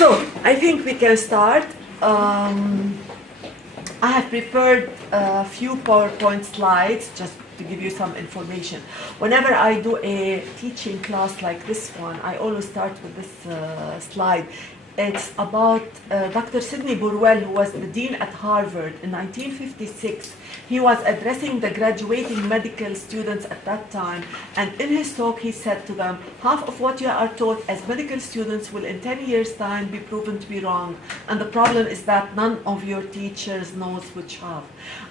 So, I think we can start. I have prepared a few PowerPoint slides just to give you some information. Whenever I do a teaching class like this one, I always start with this slide. It's about Dr. Sidney Burwell, who was the dean at Harvard in 1956. He was addressing the graduating medical students at that time, and in his talk he said to them, half of what you are taught as medical students will in 10 years' time be proven to be wrong, and the problem is that none of your teachers knows which half.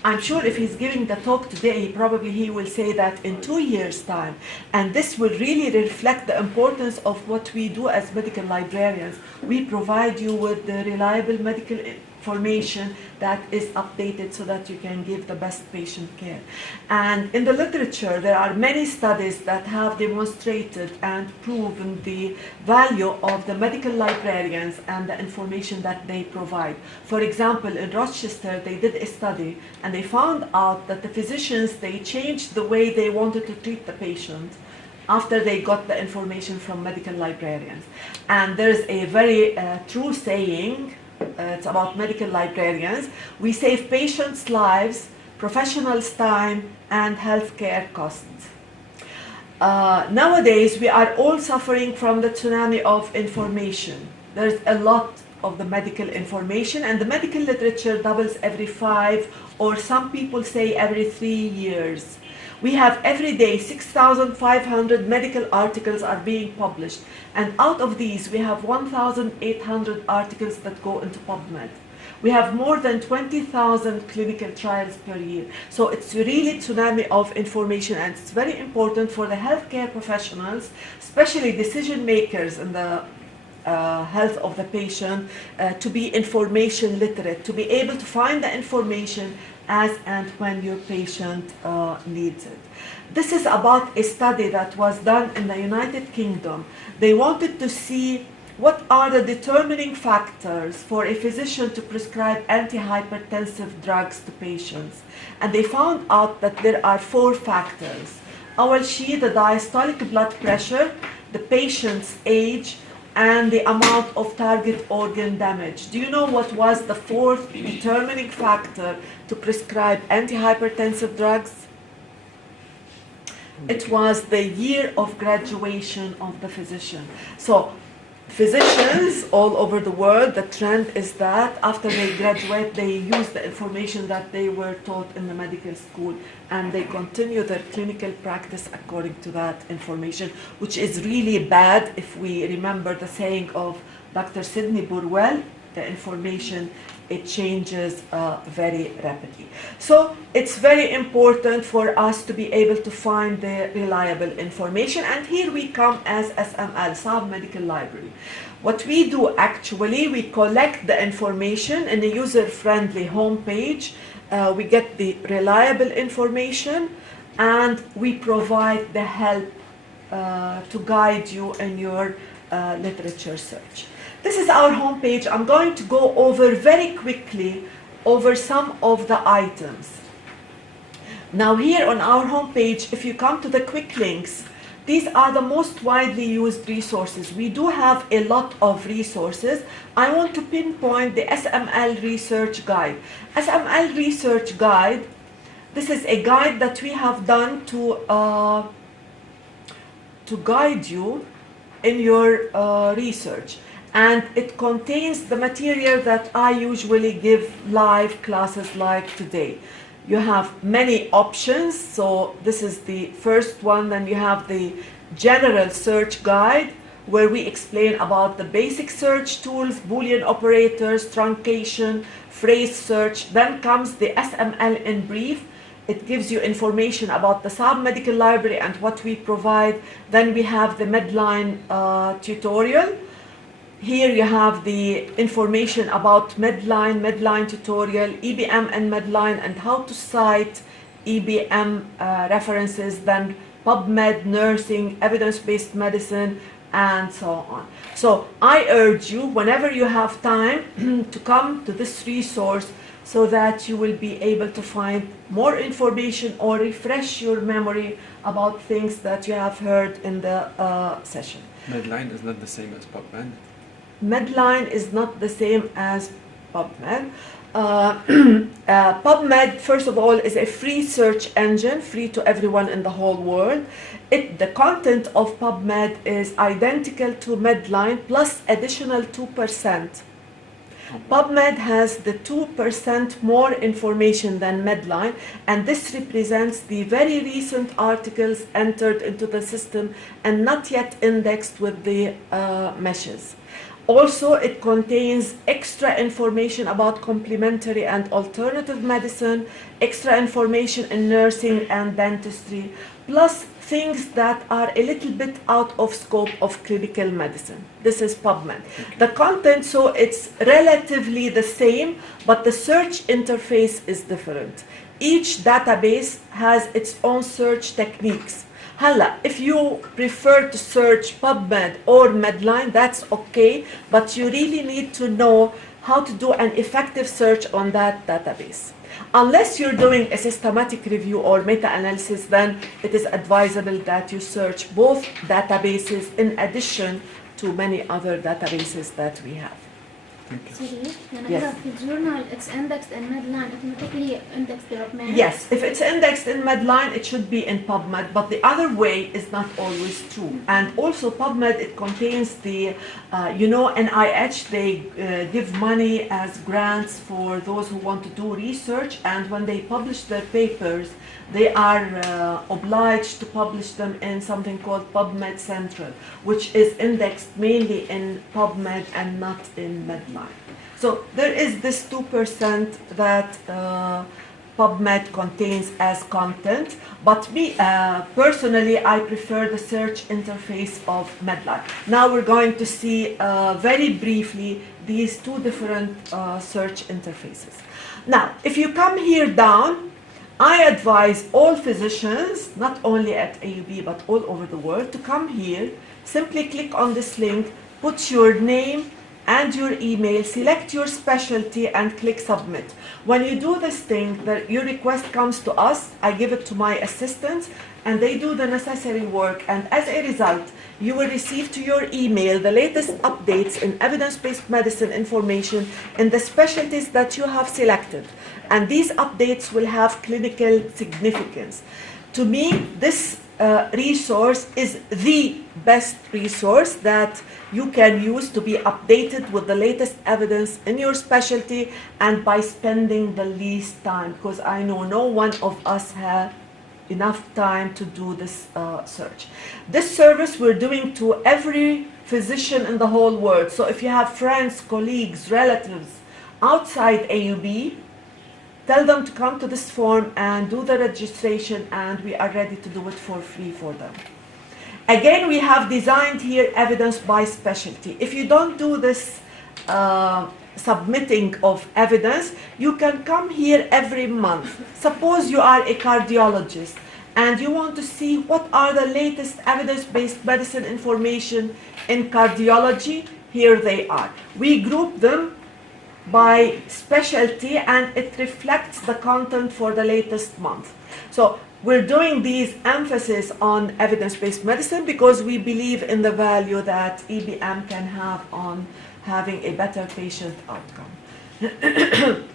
I'm sure if he's giving the talk today, probably he will say that in 2 years' time, and this will really reflect the importance of what we do as medical librarians. We provide you with the reliable medical information that is updated so that you can give the best patient care. And in the literature, there are many studies that have demonstrated and proven the value of the medical librarians and the information that they provide. For example, in Rochester, they did a study and they found out that the physicians, they changed the way they wanted to treat the patient after they got the information from medical librarians. And there's a very true saying, it's about medical librarians: we save patients' lives, professionals' time, and healthcare costs. Nowadays, we are all suffering from the tsunami of information. There's a lot of the medical information, and the medical literature doubles every 5, or some people say every 3 years. We have every day 6,500 medical articles are being published, and out of these we have 1,800 articles that go into PubMed. We have more than 20,000 clinical trials per year. So it's really a tsunami of information, and it's very important for the healthcare professionals, especially decision makers in the health of the patient, to be information literate, to be able to find the information as and when your patient needs it. This is about a study that was done in the United Kingdom. They wanted to see what are the determining factors for a physician to prescribe antihypertensive drugs to patients. And they found out that there are 4 factors. أول the diastolic blood pressure, the patient's age, and the amount of target organ damage. Do you know what was the 4th determining factor to prescribe antihypertensive drugs? It was the year of graduation of the physician. So physicians all over the world, the trend is that after they graduate, they use the information that they were taught in the medical school, and they continue their clinical practice according to that information, which is really bad if we remember the saying of Dr. Sidney Burwell: the information, it changes very rapidly. So it's very important for us to be able to find the reliable information, and here we come as SML, Saab Medical Library. What we do actually, we collect the information in a user-friendly homepage. We get the reliable information, and we provide the help to guide you in your literature search. This is our homepage. I'm going to go over very quickly over some of the items. Now here on our homepage, if you come to the quick links, these are the most widely used resources. We do have a lot of resources. I want to pinpoint the SML Research Guide. SML Research Guide, this is a guide that we have done to guide you in your research. And it contains the material that I usually give live classes like today. You have many options, so this is the first one. Then you have the general search guide, where we explain about the basic search tools, Boolean operators, truncation, phrase search. Then comes the SML in brief. It gives you information about the Saab Medical Library and what we provide. Then we have the Medline tutorial. Here you have the information about Medline tutorial, EBM and Medline, and how to cite EBM references, then PubMed, nursing, evidence-based medicine, and so on. So I urge you, whenever you have time, to come to this resource so that you will be able to find more information or refresh your memory about things that you have heard in the session. Medline is not the same as PubMed. Medline is not the same as PubMed. PubMed, first of all, is a free search engine, free to everyone in the whole world. The content of PubMed is identical to Medline plus additional 2%. PubMed has the 2% more information than Medline, and this represents the very recent articles entered into the system and not yet indexed with the meshes. Also, it contains extra information about complementary and alternative medicine, extra information in nursing and dentistry, plus things that are a little bit out of scope of clinical medicine. This is PubMed. Okay. The content, so it's relatively the same, but the search interface is different. Each database has its own search techniques. Hala, if you prefer to search PubMed or Medline, that's okay, but you really need to know how to do an effective search on that database. Unless you're doing a systematic review or meta-analysis, then it is advisable that you search both databases in addition to many other databases that we have. Sorry, yes. If the journal it's indexed in Medline, automatically indexed PubMed? Yes, if it's indexed in Medline, it should be in PubMed, but the other way is not always true. And also PubMed, it contains the, NIH, they give money as grants for those who want to do research, and when they publish their papers, they are obliged to publish them in something called PubMed Central, which is indexed mainly in PubMed and not in Medline. So there is this 2% that PubMed contains as content, but me personally, I prefer the search interface of Medline. Now we're going to see very briefly these two different search interfaces. Now, if you come here down, I advise all physicians, not only at AUB but all over the world, to come here, simply click on this link, put your name and your email, select your specialty and click submit. When you do this thing, your request comes to us, I give it to my assistants, and they do the necessary work, and as a result, you will receive to your email the latest updates in evidence-based medicine information in the specialties that you have selected. And these updates will have clinical significance. To me, this resource is the best resource that you can use to be updated with the latest evidence in your specialty and by spending the least time, because I know no one of us has enough time to do this search. This service we're doing to every physician in the whole world. So if you have friends, colleagues, relatives outside AUB, tell them to come to this form and do the registration, and we are ready to do it for free for them. Again, we have designed here evidence by specialty. If you don't do this submitting of evidence, you can come here every month. Suppose you are a cardiologist and you want to see what are the latest evidence-based medicine information in cardiology, here they are. We group them by specialty and it reflects the content for the latest month. So we're doing these emphasis on evidence-based medicine because we believe in the value that EBM can have on having a better patient outcome.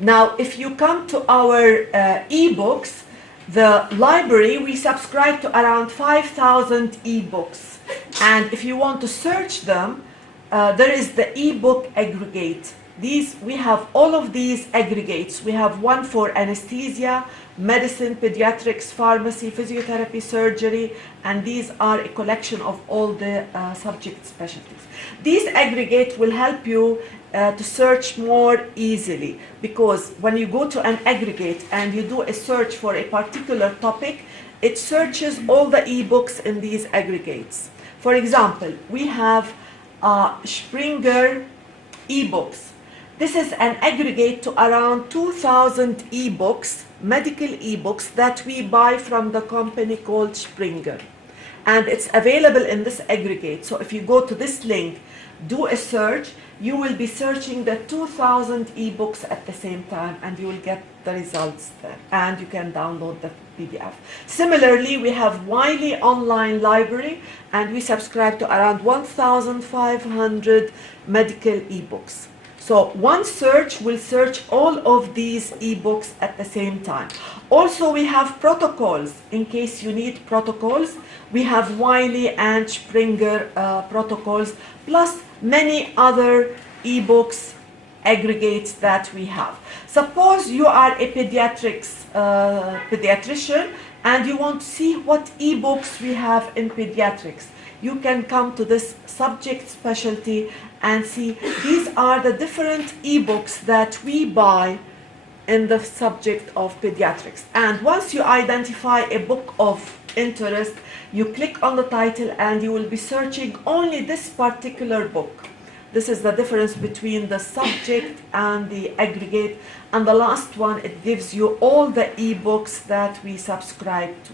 Now, if you come to our e-books, the library, we subscribe to around 5,000 e-books. And if you want to search them, there is the e-book aggregate. We have all of these aggregates. We have one for anesthesia, medicine, pediatrics, pharmacy, physiotherapy, surgery, and these are a collection of all the subject specialties. These aggregates will help you to search more easily, because when you go to an aggregate and you do a search for a particular topic, it searches all the e-books in these aggregates. For example, we have Springer e-books. This is an aggregate to around 2,000 e-books, medical e-books that we buy from the company called Springer. and it's available in this aggregate. So if you go to this link, do a search, you will be searching the 2,000 ebooks at the same time, and you will get the results there, and you can download the PDF. Similarly, we have Wiley Online Library, and we subscribe to around 1,500 medical ebooks. So one search will search all of these ebooks at the same time. Also, we have protocols. In case you need protocols, we have Wiley and Springer protocols, plus many other ebooks aggregates that we have. Suppose you are a pediatrician and you want to see what ebooks we have in pediatrics. You can come to this subject specialty and see these are the different ebooks that we buy in the subject of pediatrics. And once you identify a book of interest, you click on the title and you will be searching only this particular book. This is the difference between the subject and the aggregate. And the last one, it gives you all the ebooks that we subscribe to.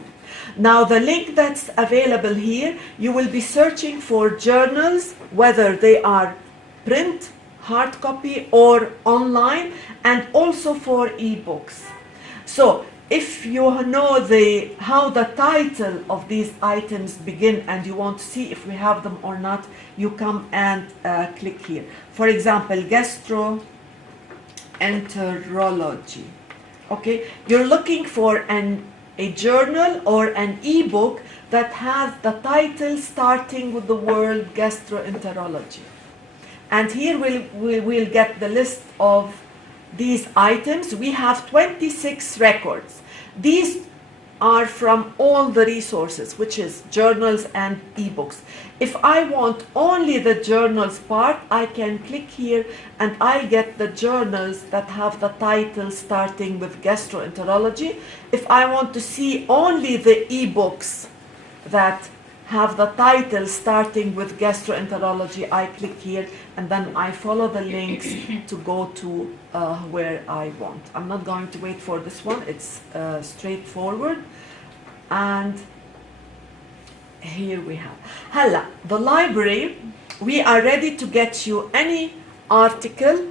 Now, the link that's available here, you will be searching for journals, whether they are print, hard copy, or online, and also for ebooks. So, if you know how the title of these items begin and you want to see if we have them or not, you come and click here. For example, gastroenterology. Okay, you're looking for a journal or an ebook that has the title starting with the word gastroenterology. And here we'll get the list of these items. We have 26 records. These are from all the resources, which is journals and ebooks. If I want only the journals part, I can click here and I get the journals that have the title starting with gastroenterology. If I want to see only the ebooks that have the title starting with gastroenterology, I click here and then I follow the links to go to where I want. I'm not going to wait for this one, it's straightforward. And here we have. Hala, the library, we are ready to get you any article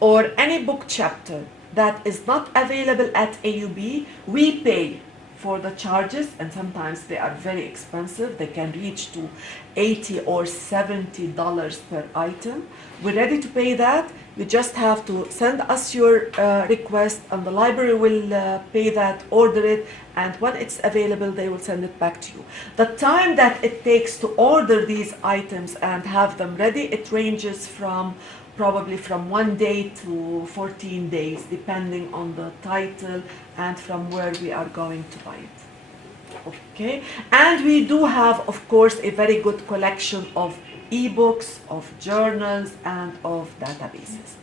or any book chapter that is not available at AUB. We pay for the charges, and sometimes they are very expensive. They can reach to $80 or $70 per item. We're ready to pay that. You just have to send us your request, and the library will pay that, order it, and when it's available, they will send it back to you. The time that it takes to order these items and have them ready, it ranges from probably from 1 day to 14 days, depending on the title and from where we are going to buy it. Okay, and we do have, of course, a very good collection of ebooks, of journals, and of databases.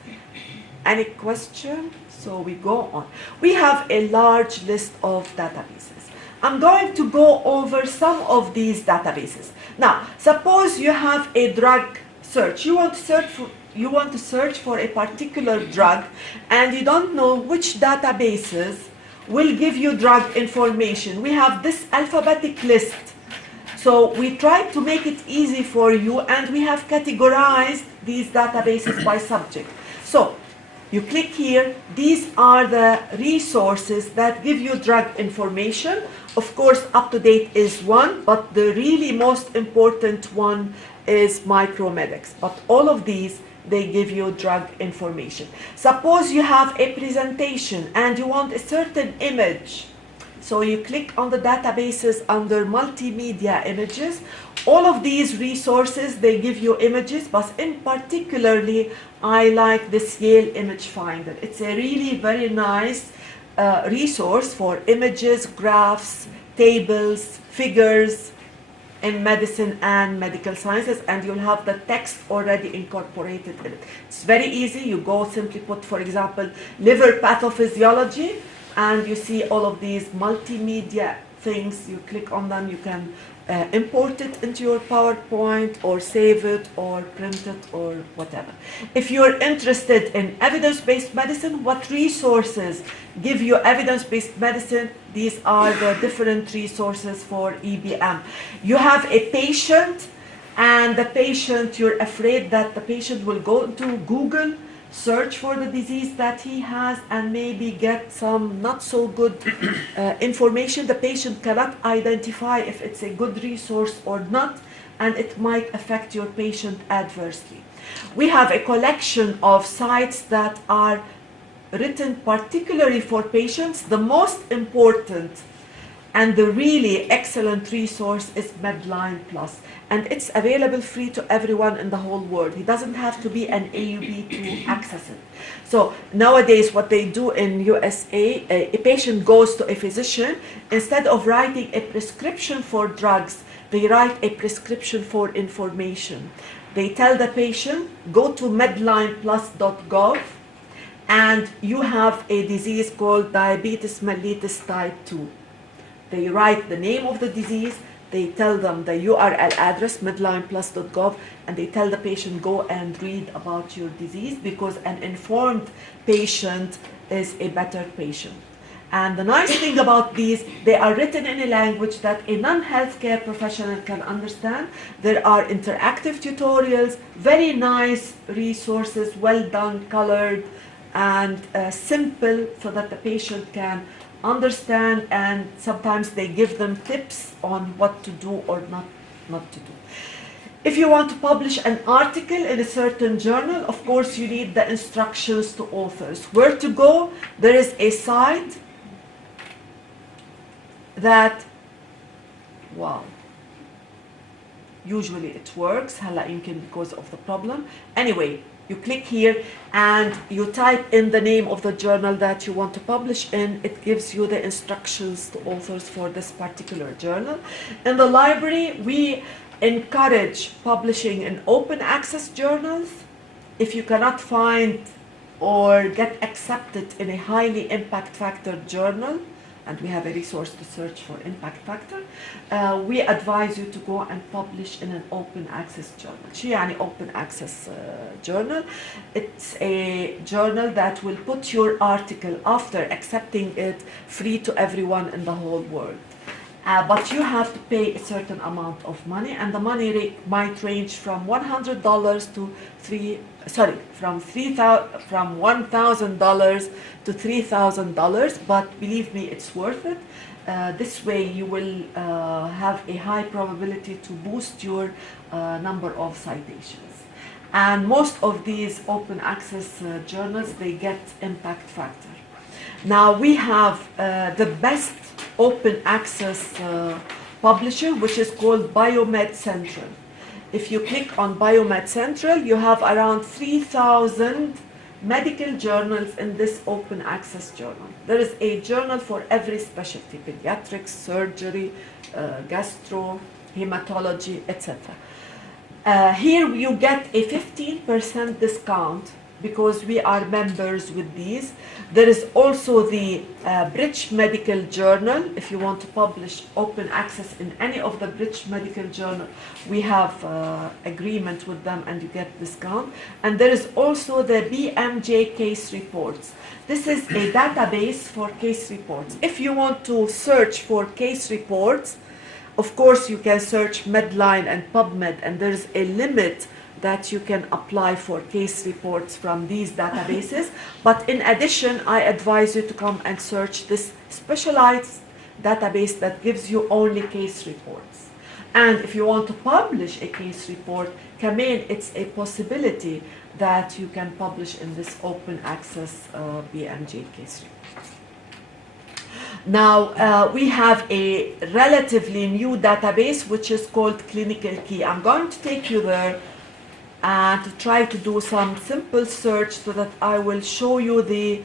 Any question? So we go on. We have a large list of databases. I'm going to go over some of these databases. Now, suppose you have a drug search. You want to search for a particular drug, and you don't know which databases will give you drug information. We have this alphabetic list. So we try to make it easy for you, and we have categorized these databases by subject. So you click here. These are the resources that give you drug information. Of course, UpToDate is one, but the really most important one is Micromedics. But all of these, they give you drug information. Suppose you have a presentation and you want a certain image. So you click on the databases under multimedia images. All of these resources, they give you images, but in particularly, I like this Yale Image Finder. It's a really very nice resource for images, graphs, tables, figures in medicine and medical sciences, and you'll have the text already incorporated in it. It's very easy. You go simply put, for example, liver pathophysiology, and you see all of these multimedia things, you click on them, you can import it into your PowerPoint or save it or print it or whatever. If you're interested in evidence-based medicine, what resources give you evidence-based medicine? These are the different resources for EBM. You have a patient, and the patient, you're afraid that the patient will go to Google, search for the disease that he has, and maybe get some not so good information. The patient cannot identify if it's a good resource or not, and it might affect your patient adversely. We have a collection of sites that are written particularly for patients. The most important and the really excellent resource is Medline Plus, and it's available free to everyone in the whole world. He doesn't have to be an AUB to access it. So nowadays what they do in USA, a patient goes to a physician, instead of writing a prescription for drugs, they write a prescription for information. They tell the patient, go to medlineplus.gov, and you have a disease called diabetes mellitus type 2. They write the name of the disease, they tell them the URL address, medlineplus.gov, and they tell the patient, go and read about your disease, because an informed patient is a better patient. And the nice thing about these, they are written in a language that a non-healthcare professional can understand. There are interactive tutorials, very nice resources, well done, colored, and simple, so that the patient can understand, and sometimes they give them tips on what to do or not to do. If you want to publish an article in a certain journal, of course you need the instructions to authors. Where to go? There is a site that, wow, usually it works, هلا يمكن because of the problem. Anyway, you click here and you type in the name of the journal that you want to publish in. It gives you the instructions to authors for this particular journal. In the library, we encourage publishing in open access journals. If you cannot find or get accepted in a highly impact factor journal, and we have a resource to search for impact factor, we advise you to go and publish in an open access journal. شو يعني open access journal? It's a journal that will put your article, after accepting it, free to everyone in the whole world. But you have to pay a certain amount of money, and the money might range from $100 to from $1,000 to $3,000. But believe me, it's worth it. This way, you will have a high probability to boost your number of citations. And most of these open access journals, they get impact factor. Now we have the best open access publisher, which is called Biomed Central. If you click on Biomed Central, you have around 3,000 medical journals in this open access journal. There is a journal for every specialty: pediatrics, surgery, gastro, hematology, etc. Here you get a 15% discount because we are members with these. There is also the British Medical Journal. If you want to publish open access in any of the British Medical Journal, we have agreement with them and you get discount. And there is also the BMJ case reports. This is a database for case reports. If you want to search for case reports, of course you can search Medline and PubMed, and there's a limit that you can apply for case reports from these databases. But in addition, I advise you to come and search this specialized database that gives you only case reports. And if you want to publish a case report, Kamen, it's a possibility that you can publish in this open access BMJ case report. Now, we have a relatively new database, which is called Clinical Key. I'm going to take you there and to try to do some simple search so that I will show you the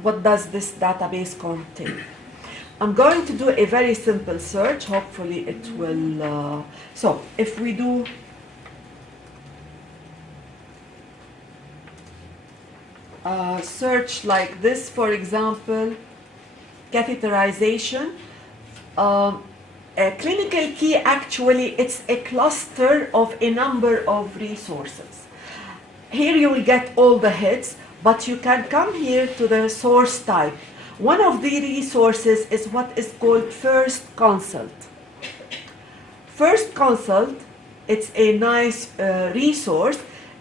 what does this database contain. I'm going to do a very simple search. Hopefully it will. So if we do search like this, for example, catheterization a clinical key actually it's a cluster of a number of resources. Here you will get all the hits, but you can come here to the source type. One of the resources is what is called First Consult. First Consult, it's a nice resource.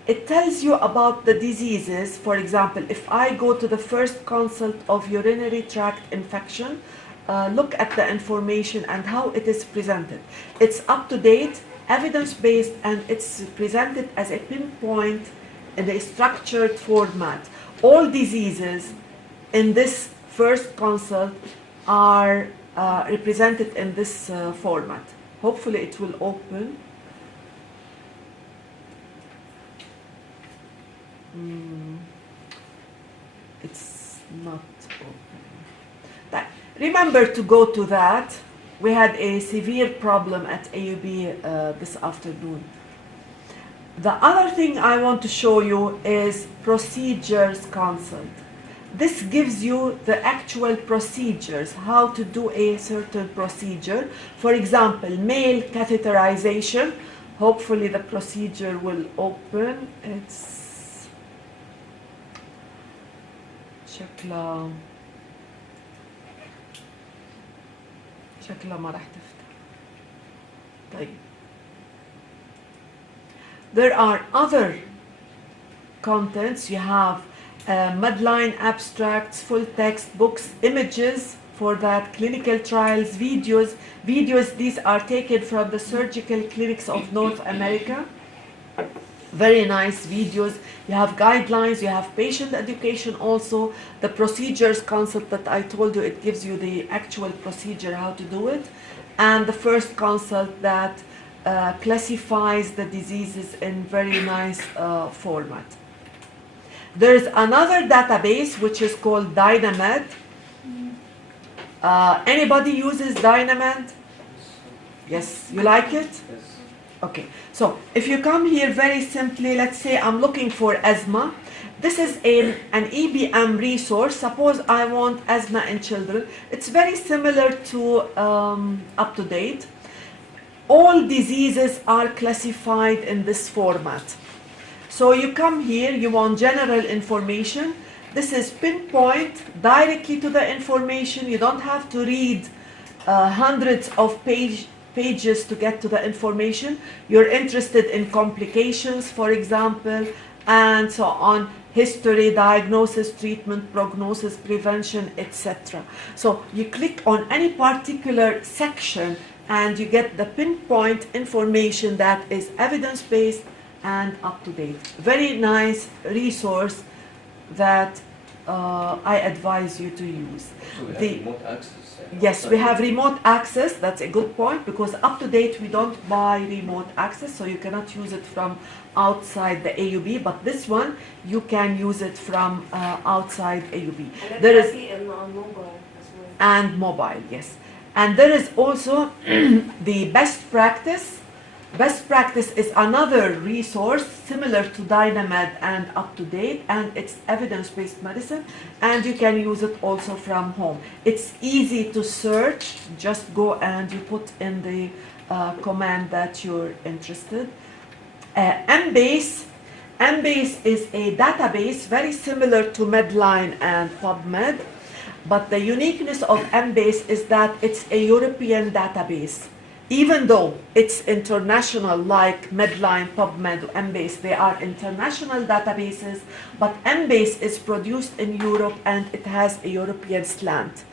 It tells you about the diseases. For example, if I go to the First Consult of urinary tract infection, look at the information and how it is presented. It's up to date, evidence-based, and it's presented as a pinpoint in a structured format. All diseases in this First Consult are represented in this format. Hopefully it will open. It's not open. Remember to go to that. We had a severe problem at AUB this afternoon. The other thing I want to show you is Procedures Consult. This gives you the actual procedures, how to do a certain procedure. For example, male catheterization. Hopefully the procedure will open. It's شكلها ما راح تفتح. طيب. There are other contents. You have Medline abstracts, full text books, images for that, clinical trials, videos. These are taken from the surgical clinics of North America. Very nice videos. You have guidelines, you have patient education also. The Procedures Consult that I told you, it gives you the actual procedure, how to do it. And the First Consult that classifies the diseases in very nice format. There's another database which is called Dynamed. Anybody uses Dynamed? Yes, you like it? Yes. Okay, so if you come here very simply, let's say I'm looking for asthma. This is an EBM resource. Suppose I want asthma in children. It's very similar to UpToDate. All diseases are classified in this format. So you come here, you want general information. This is pinpoint directly to the information. You don't have to read hundreds of pages to get to the information. You're interested in complications, for example, and so on. History, diagnosis, treatment, prognosis, prevention, etc. So you click on any particular section and you get the pinpoint information that is evidence-based and up-to-date. Very nice resource that I advise you to use. So we have remote access. Yes, we have remote access. That's a good point, because UpToDate we don't buy remote access, so you cannot use it from outside the AUB, but this one you can use it from outside AUB. And there is on mobile as well. and mobile, yes. And there is also the best practice. Best practice is another resource similar to Dynamed and UpToDate, and it's evidence-based medicine, and you can use it also from home. It's easy to search. Just go and you put in the command that you're interested. Embase. Embase is a database very similar to Medline and PubMed, but the uniqueness of Embase is that it's a European database. Even though it's international, like Medline, PubMed, Embase, they are international databases, but Embase is produced in Europe and it has a European slant.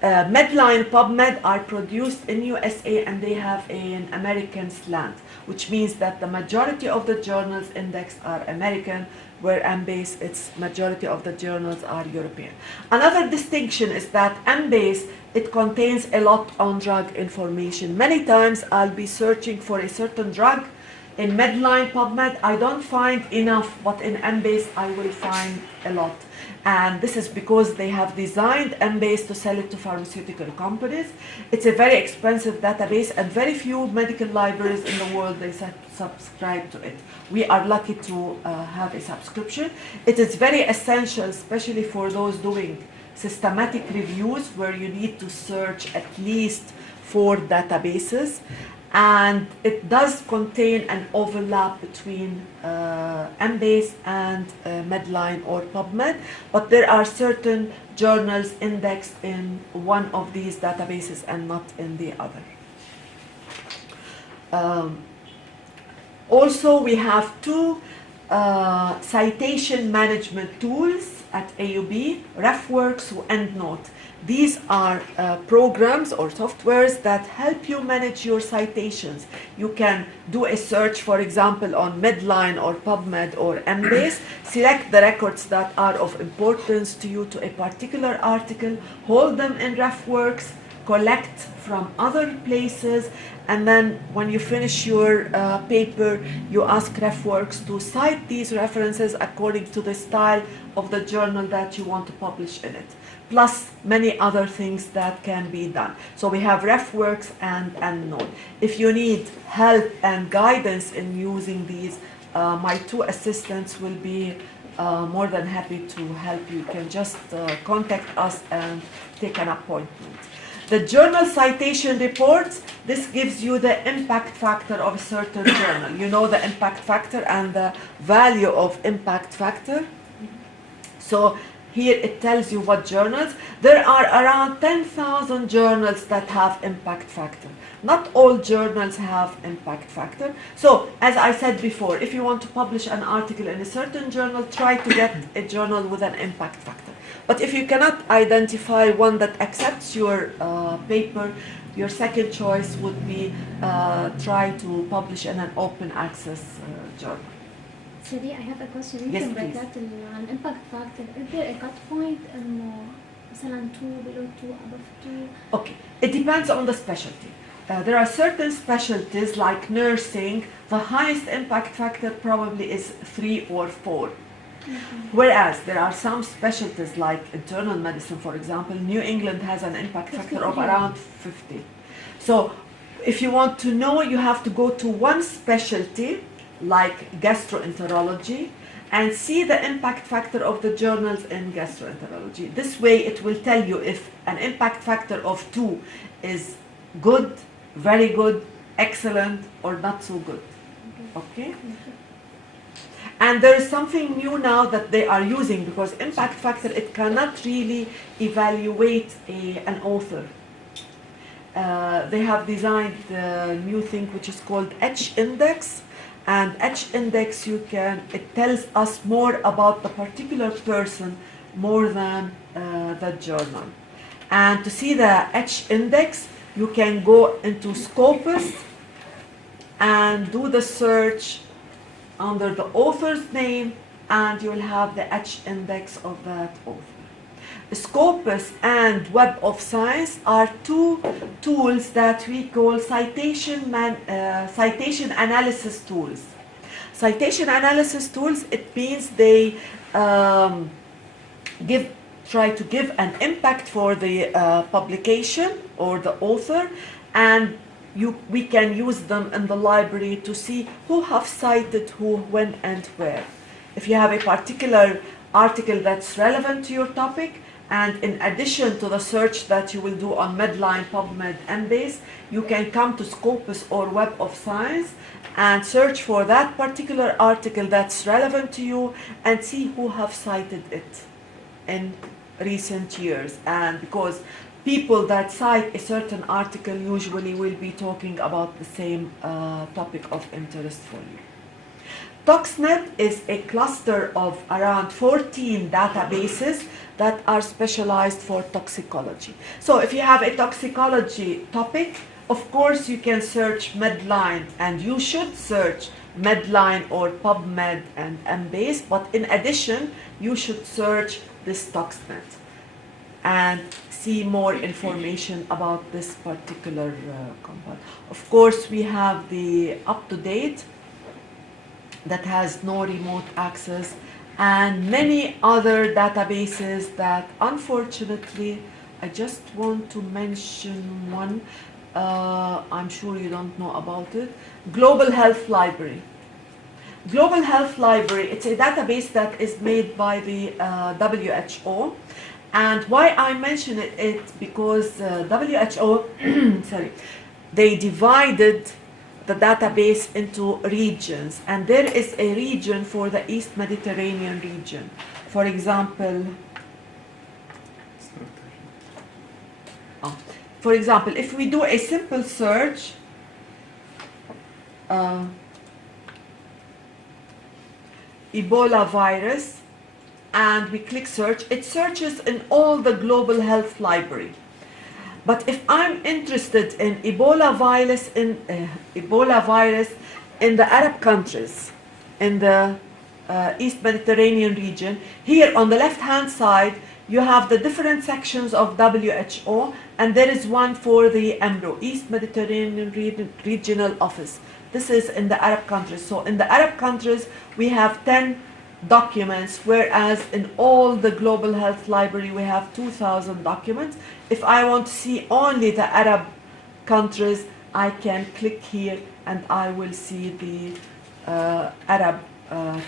Medline, PubMed are produced in USA and they have an American slant, which means that the majority of the journals indexed are American, where Embase, its majority of the journals are European. Another distinction is that Embase, it contains a lot on drug information. Many times I'll be searching for a certain drug in Medline, PubMed, I don't find enough, but in Embase I will find a lot. And this is because they have designed Embase to sell it to pharmaceutical companies. It's a very expensive database and very few medical libraries in the world, they subscribe to it. We are lucky to have a subscription. It is very essential, especially for those doing systematic reviews where you need to search at least 4 databases, and it does contain an overlap between Embase and Medline or PubMed, but there are certain journals indexed in one of these databases and not in the other. Also, we have 2 citation management tools at AUB, RefWorks and EndNote. These are programs or softwares that help you manage your citations. You can do a search, for example, on Medline or PubMed or Embase, select the records that are of importance to you to a particular article, hold them in RefWorks, collect from other places, and then when you finish your paper, you ask RefWorks to cite these references according to the style of the journal that you want to publish in it, plus many other things that can be done. So we have RefWorks and EndNote. If you need help and guidance in using these, my 2 assistants will be more than happy to help you. You can just contact us and take an appointment. The journal citation reports, this gives you the impact factor of a certain journal. You know the impact factor and the value of impact factor. So here it tells you what journals. There are around 10,000 journals that have impact factor. Not all journals have impact factor. So as I said before, if you want to publish an article in a certain journal, try to get a journal with an impact factor. But if you cannot identify one that accepts your paper, your second choice would be try to publish in an open access journal. Shadi, I have a question. Yes, يمكن please. بركات الامباكت فاكتور is there a cut point انه مثلا 2 below 2 above 2? Okay, it depends on the specialty. There are certain specialties like nursing, the highest impact factor probably is 3 or 4. Whereas there are some specialties like internal medicine, for example, New England has an impact factor of around 50. So if you want to know, you have to go to one specialty like gastroenterology and see the impact factor of the journals in gastroenterology. This way it will tell you if an impact factor of 2 is good, very good, excellent, or not so good. Okay? And there is something new now that they are using, because impact factor, it cannot really evaluate an author. They have designed a new thing which is called H-index. And H-index, it tells us more about the particular person more than the journal. And to see the H-index, you can go into Scopus and do the search under the author's name, and you'll have the H-index of that author. Scopus and Web of Science are 2 tools that we call citation analysis tools. Citation analysis tools, it means they try to give an impact for the publication or the author, and we can use them in the library to see who have cited who, when, and where. If you have a particular article that's relevant to your topic, and in addition to the search that you will do on Medline, PubMed, Embase, you can come to Scopus or Web of Science and search for that particular article that's relevant to you and see who have cited it in recent years. And because people that cite a certain article usually will be talking about the same topic of interest for you. ToxNet is a cluster of around 14 databases that are specialized for toxicology. So if you have a toxicology topic, of course you can search Medline, and you should search Medline or PubMed and Embase, but in addition, you should search this ToxNet and see more information about this particular compound. Of course, we have the UpToDate that has no remote access, and many other databases that, unfortunately, I just want to mention one. I'm sure you don't know about it. Global Health Library. Global Health Library, it's a database that is made by the WHO, And why I mention it because WHO, sorry, they divided the database into regions, and there is a region for the East Mediterranean region. For example, if we do a simple search, Ebola virus, and we click search, it searches in all the global health library. But if I'm interested in Ebola virus in the Arab countries, in the East Mediterranean region, here on the left-hand side, you have the different sections of WHO, and there is one for the EMRO, East Mediterranean Regional Office. This is in the Arab countries. So in the Arab countries, we have 10 documents, whereas in all the global health library, we have 2,000 documents. If I want to see only the Arab countries, I can click here and I will see the Arab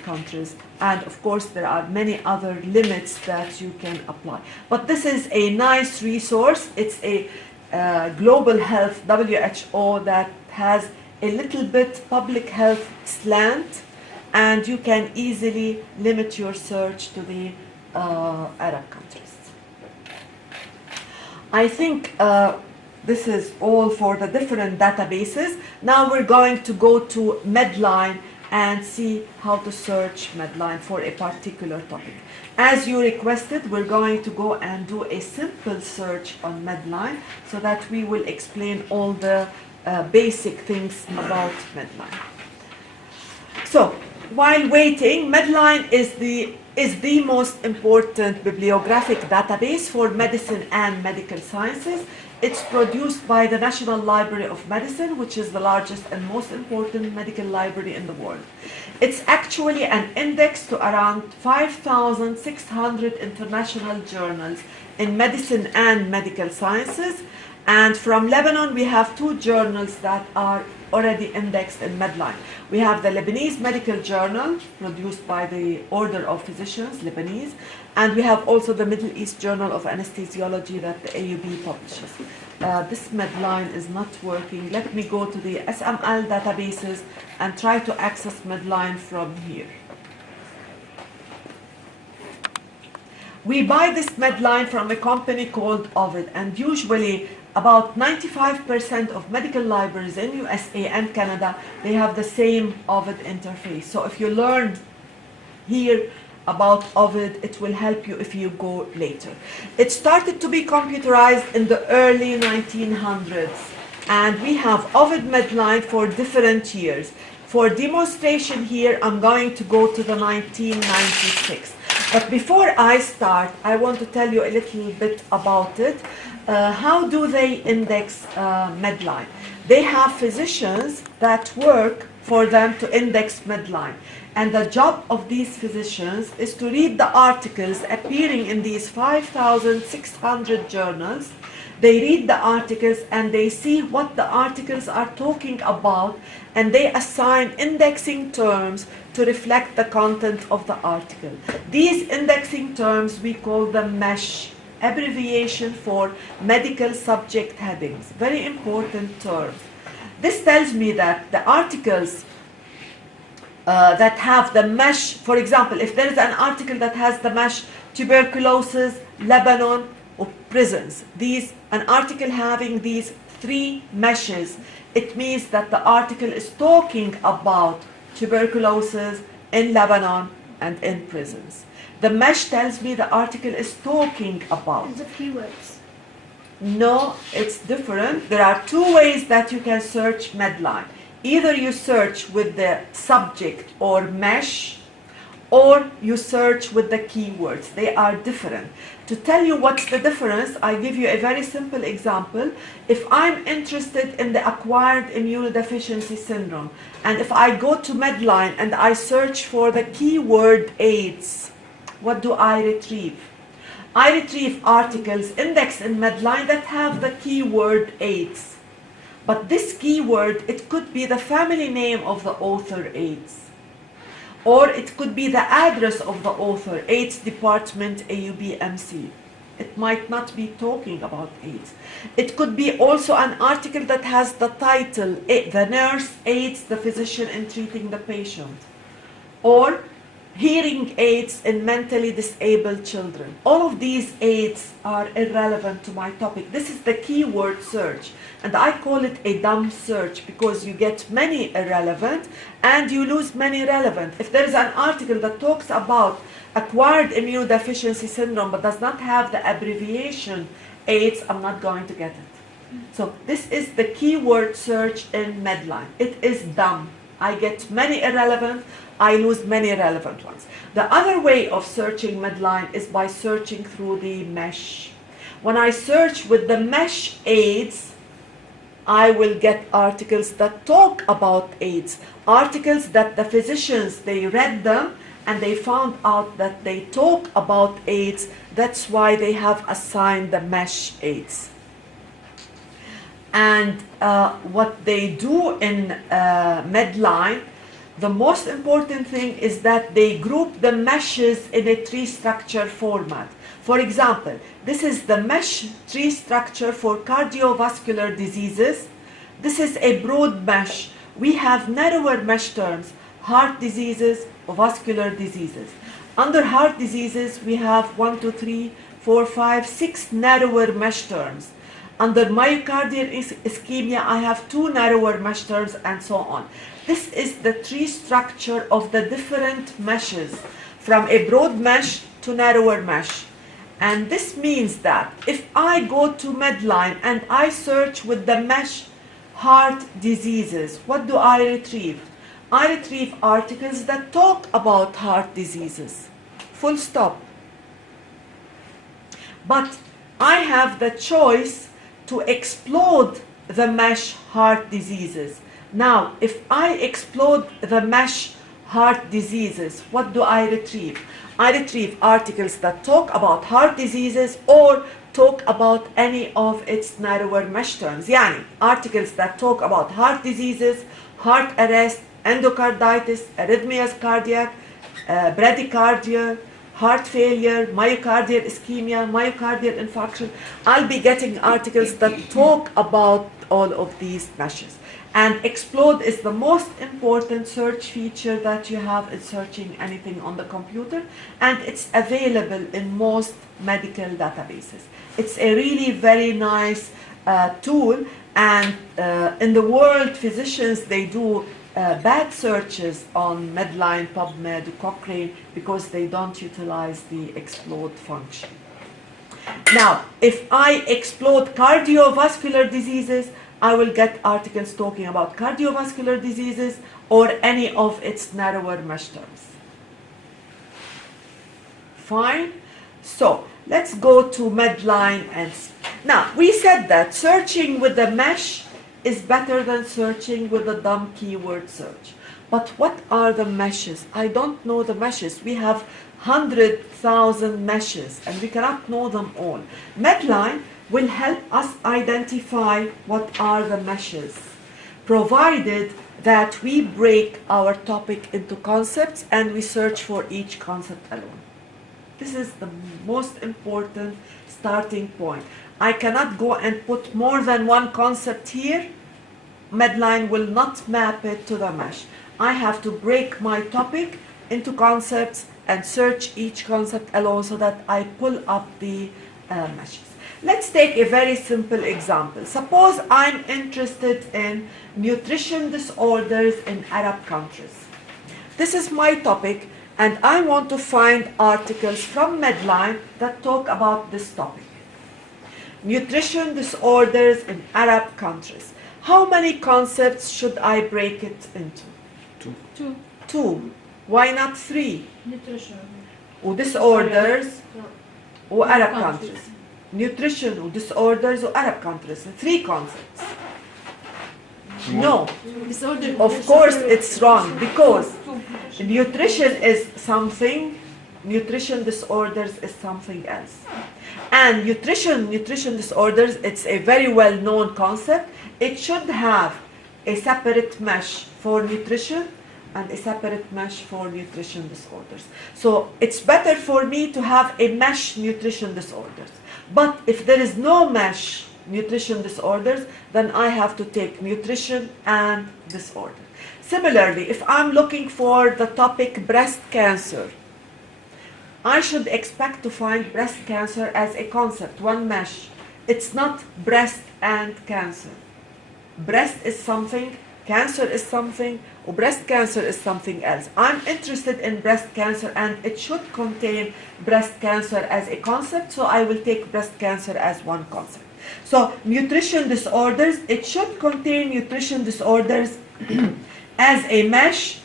countries. And of course, there are many other limits that you can apply. But this is a nice resource. It's a global health WHO that has a little bit public health slant, and you can easily limit your search to the Arab countries. I think this is all for the different databases. Now we're going to go to Medline and see how to search Medline for a particular topic. As you requested, we're going to go and do a simple search on Medline so that we will explain all the basic things about Medline. So, while waiting, Medline is the most important bibliographic database for medicine and medical sciences. It's produced by the National Library of Medicine, which is the largest and most important medical library in the world. It's actually an index to around 5,600 international journals in medicine and medical sciences. And from Lebanon, we have 2 journals that are already indexed in Medline. We have the Lebanese Medical Journal, produced by the Order of Physicians, Lebanese, and we have also the Middle East Journal of Anesthesiology that the AUB publishes. This Medline is not working. Let me go to the SML databases and try to access Medline from here. We buy this Medline from a company called Ovid, and usually about 95% of medical libraries in USA and Canada, they have the same Ovid interface. So if you learn here about Ovid, it will help you if you go later. It started to be computerized in the early 1900s, and we have Ovid Medline for different years. For demonstration here, I'm going to go to the 1996. But before I start, I want to tell you a little bit about it. How do they index Medline? They have physicians that work for them to index Medline. And the job of these physicians is to read the articles appearing in these 5,600 journals. They read the articles and they see what the articles are talking about, and they assign indexing terms to reflect the content of the article. These indexing terms we call them MESH, abbreviation for medical subject headings. Very important terms. This tells me that the articles that have the MESH, for example, if there is an article that has the MESH tuberculosis, Lebanon, or prisons, an article having these 3 meshes, it means that the article is talking about tuberculosis in Lebanon and in prisons. The mesh tells me the article is talking about. The keywords. No, it's different. There are 2 ways that you can search Medline. Either you search with the subject or mesh, or you search with the keywords. They are different. To tell you what's the difference, I give you a very simple example. If I'm interested in the acquired immunodeficiency syndrome, and if I go to Medline and I search for the keyword AIDS, what do I retrieve? I retrieve articles indexed in Medline that have the keyword AIDS. But this keyword, it could be the family name of the author, AIDS. Or it could be the address of the author, AIDS Department, AUB MC. It might not be talking about AIDS. It could be also an article that has the title, The Nurse Aids the Physician in Treating the Patient, or Hearing Aids in Mentally Disabled Children. All of these aids are irrelevant to my topic. This is the keyword search, and I call it a dumb search because you get many irrelevant and you lose many relevant. If there is an article that talks about acquired immunodeficiency syndrome but does not have the abbreviation AIDS, I'm not going to get it. So this is the keyword search in Medline. It is dumb. I get many irrelevant, I lose many relevant ones. The other way of searching Medline is by searching through the mesh. When I search with the mesh AIDS, I will get articles that talk about AIDS, articles that the physicians, they read them and they found out that they talk about AIDS. That's why they have assigned the mesh AIDS. And what they do in Medline, the most important thing is that they group the meshes in a tree structure format. For example, this is the mesh tree structure for cardiovascular diseases. This is a broad mesh. We have narrower mesh terms, heart diseases, vascular diseases. Under heart diseases, we have 1, 2, 3, 4, 5, 6 narrower mesh terms. Under myocardial ischemia, I have 2 narrower mesh terms, and so on. This is the tree structure of the different meshes, from a broad mesh to narrower mesh. And this means that if I go to Medline and I search with the mesh heart diseases, what do I retrieve? I retrieve articles that talk about heart diseases. Full stop. But I have the choice to explode the mesh heart diseases. Now, if I explode the mesh heart diseases, what do I retrieve? I retrieve articles that talk about heart diseases or talk about any of its narrower mesh terms. Yani, articles that talk about heart diseases, heart arrest, endocarditis, arrhythmias cardiac, bradycardia, heart failure, myocardial ischemia, myocardial infarction. I'll be getting articles that talk about all of these meshes. And explode is the most important search feature that you have in searching anything on the computer, and it's available in most medical databases. It's a really very nice tool, and in the world, physicians, they do bad searches on Medline, PubMed, Cochrane, because they don't utilize the explode function. Now, if I explode cardiovascular diseases, I will get articles talking about cardiovascular diseases or any of its narrower mesh terms. Fine. So let's go to Medline and see. Now, we said that searching with the mesh is better than searching with the dumb keyword search. But what are the meshes? I don't know the meshes. We have 100,000 meshes and we cannot know them all. Medline will help us identify what are the meshes, provided that we break our topic into concepts and we search for each concept alone. This is the most important starting point. I cannot go and put more than one concept here. Medline will not map it to the mesh. I have to break my topic into concepts and search each concept alone so that I pull up the meshes. Let's take a very simple example. Suppose I'm interested in nutrition disorders in Arab countries. This is my topic, and I want to find articles from Medline that talk about this topic. Nutrition disorders in Arab countries. How many concepts should I break it into? Two. Why not 3? Nutrition. Disorders or Arab countries. Nutrition disorders or Arab countries. 3 concepts. No. Disorder. Of course it's wrong, because nutrition is something, nutrition disorders is something else. And nutrition disorders, it's a very well-known concept. It should have a separate mesh for nutrition and a separate mesh for nutrition disorders. So it's better for me to have a mesh nutrition disorders. But if there is no mesh nutrition disorders, then I have to take nutrition and disorder. Similarly, if I'm looking for the topic breast cancer, I should expect to find breast cancer as a concept, one mesh. It's not breast and cancer. Breast is something, cancer is something, or breast cancer is something else. I'm interested in breast cancer and it should contain breast cancer as a concept, so I will take breast cancer as one concept. So nutrition disorders, it should contain nutrition disorders as a mesh,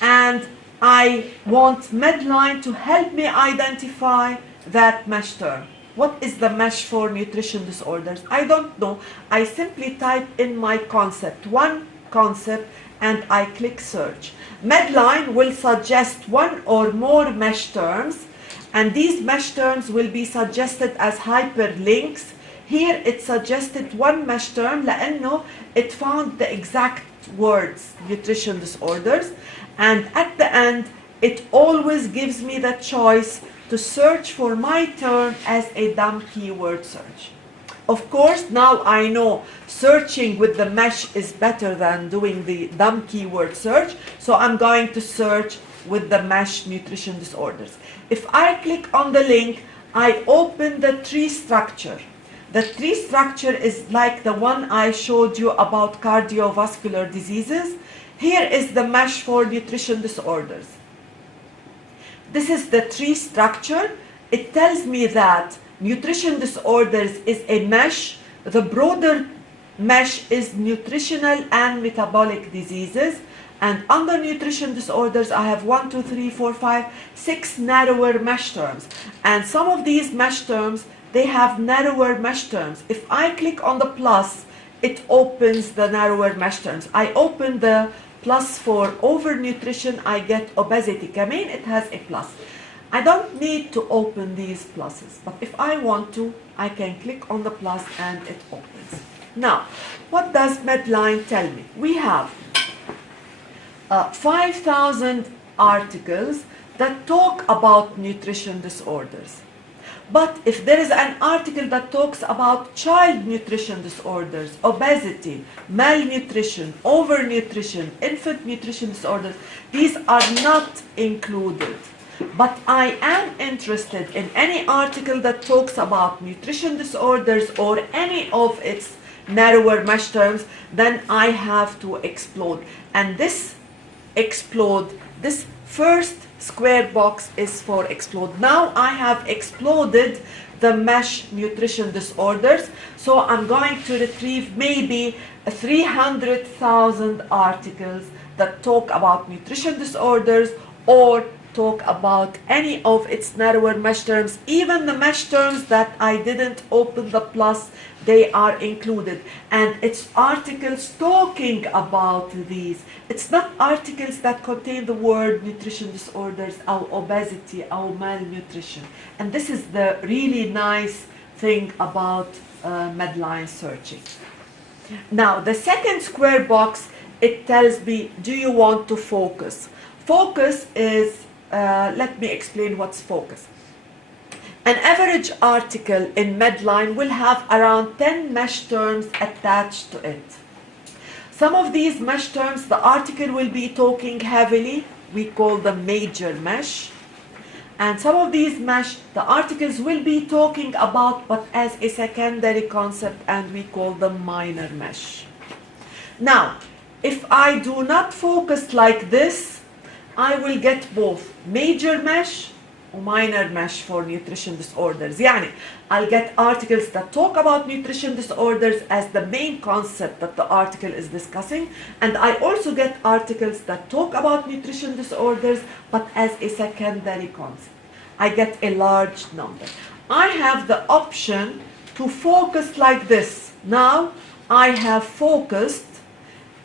and I want Medline to help me identify that mesh term. What is the mesh for nutrition disorders? I don't know. I simply type in my concept, one concept, and I click search. Medline will suggest one or more mesh terms, and these mesh terms will be suggested as hyperlinks. Here it suggested one mesh term لأنه it found the exact words, nutrition disorders, and at the end it always gives me the choice to search for my term as a dumb keyword search. Of course, now I know searching with the mesh is better than doing the dumb keyword search, so I'm going to search with the mesh nutrition disorders. If I click on the link, I open the tree structure. The tree structure is like the one I showed you about cardiovascular diseases. Here is the mesh for nutrition disorders. This is the tree structure. It tells me that nutrition disorders is a mesh. The broader mesh is nutritional and metabolic diseases. And under nutrition disorders, I have 1, 2, 3, 4, 5, 6 narrower mesh terms. And some of these mesh terms, they have narrower mesh terms. If I click on the plus, it opens the narrower mesh terms. I open the plus for overnutrition, I get obesity. كمان it has a plus. I don't need to open these pluses, but if I want to, I can click on the plus and it opens. Now, what does Medline tell me? We have 5,000 articles that talk about nutrition disorders. But if there is an article that talks about child nutrition disorders, obesity, malnutrition, overnutrition, infant nutrition disorders, these are not included. But I am interested in any article that talks about nutrition disorders or any of its narrower mesh terms, then I have to explode. And this explode, this first square box is for explode. Now I have exploded the mesh nutrition disorders, so I'm going to retrieve maybe 300,000 articles that talk about nutrition disorders or talk about any of its narrower mesh terms. Even the mesh terms that I didn't open the plus, they are included. And it's articles talking about these. It's not articles that contain the word nutrition disorders or obesity or malnutrition. And this is the really nice thing about Medline searching. Now, the second square box, it tells me, do you want to focus? Focus is, let me explain what's focus. An average article in Medline will have around 10 mesh terms attached to it. Some of these mesh terms, the article will be talking heavily. We call them major mesh. And some of these mesh, the articles will be talking about, but as a secondary concept, and we call them minor mesh. Now, if I do not focus like this, I will get both major mesh or minor mesh for nutrition disorders. يعني, I'll get articles that talk about nutrition disorders as the main concept that the article is discussing, and I also get articles that talk about nutrition disorders but as a secondary concept. I get a large number. I have the option to focus like this. Now I have focused,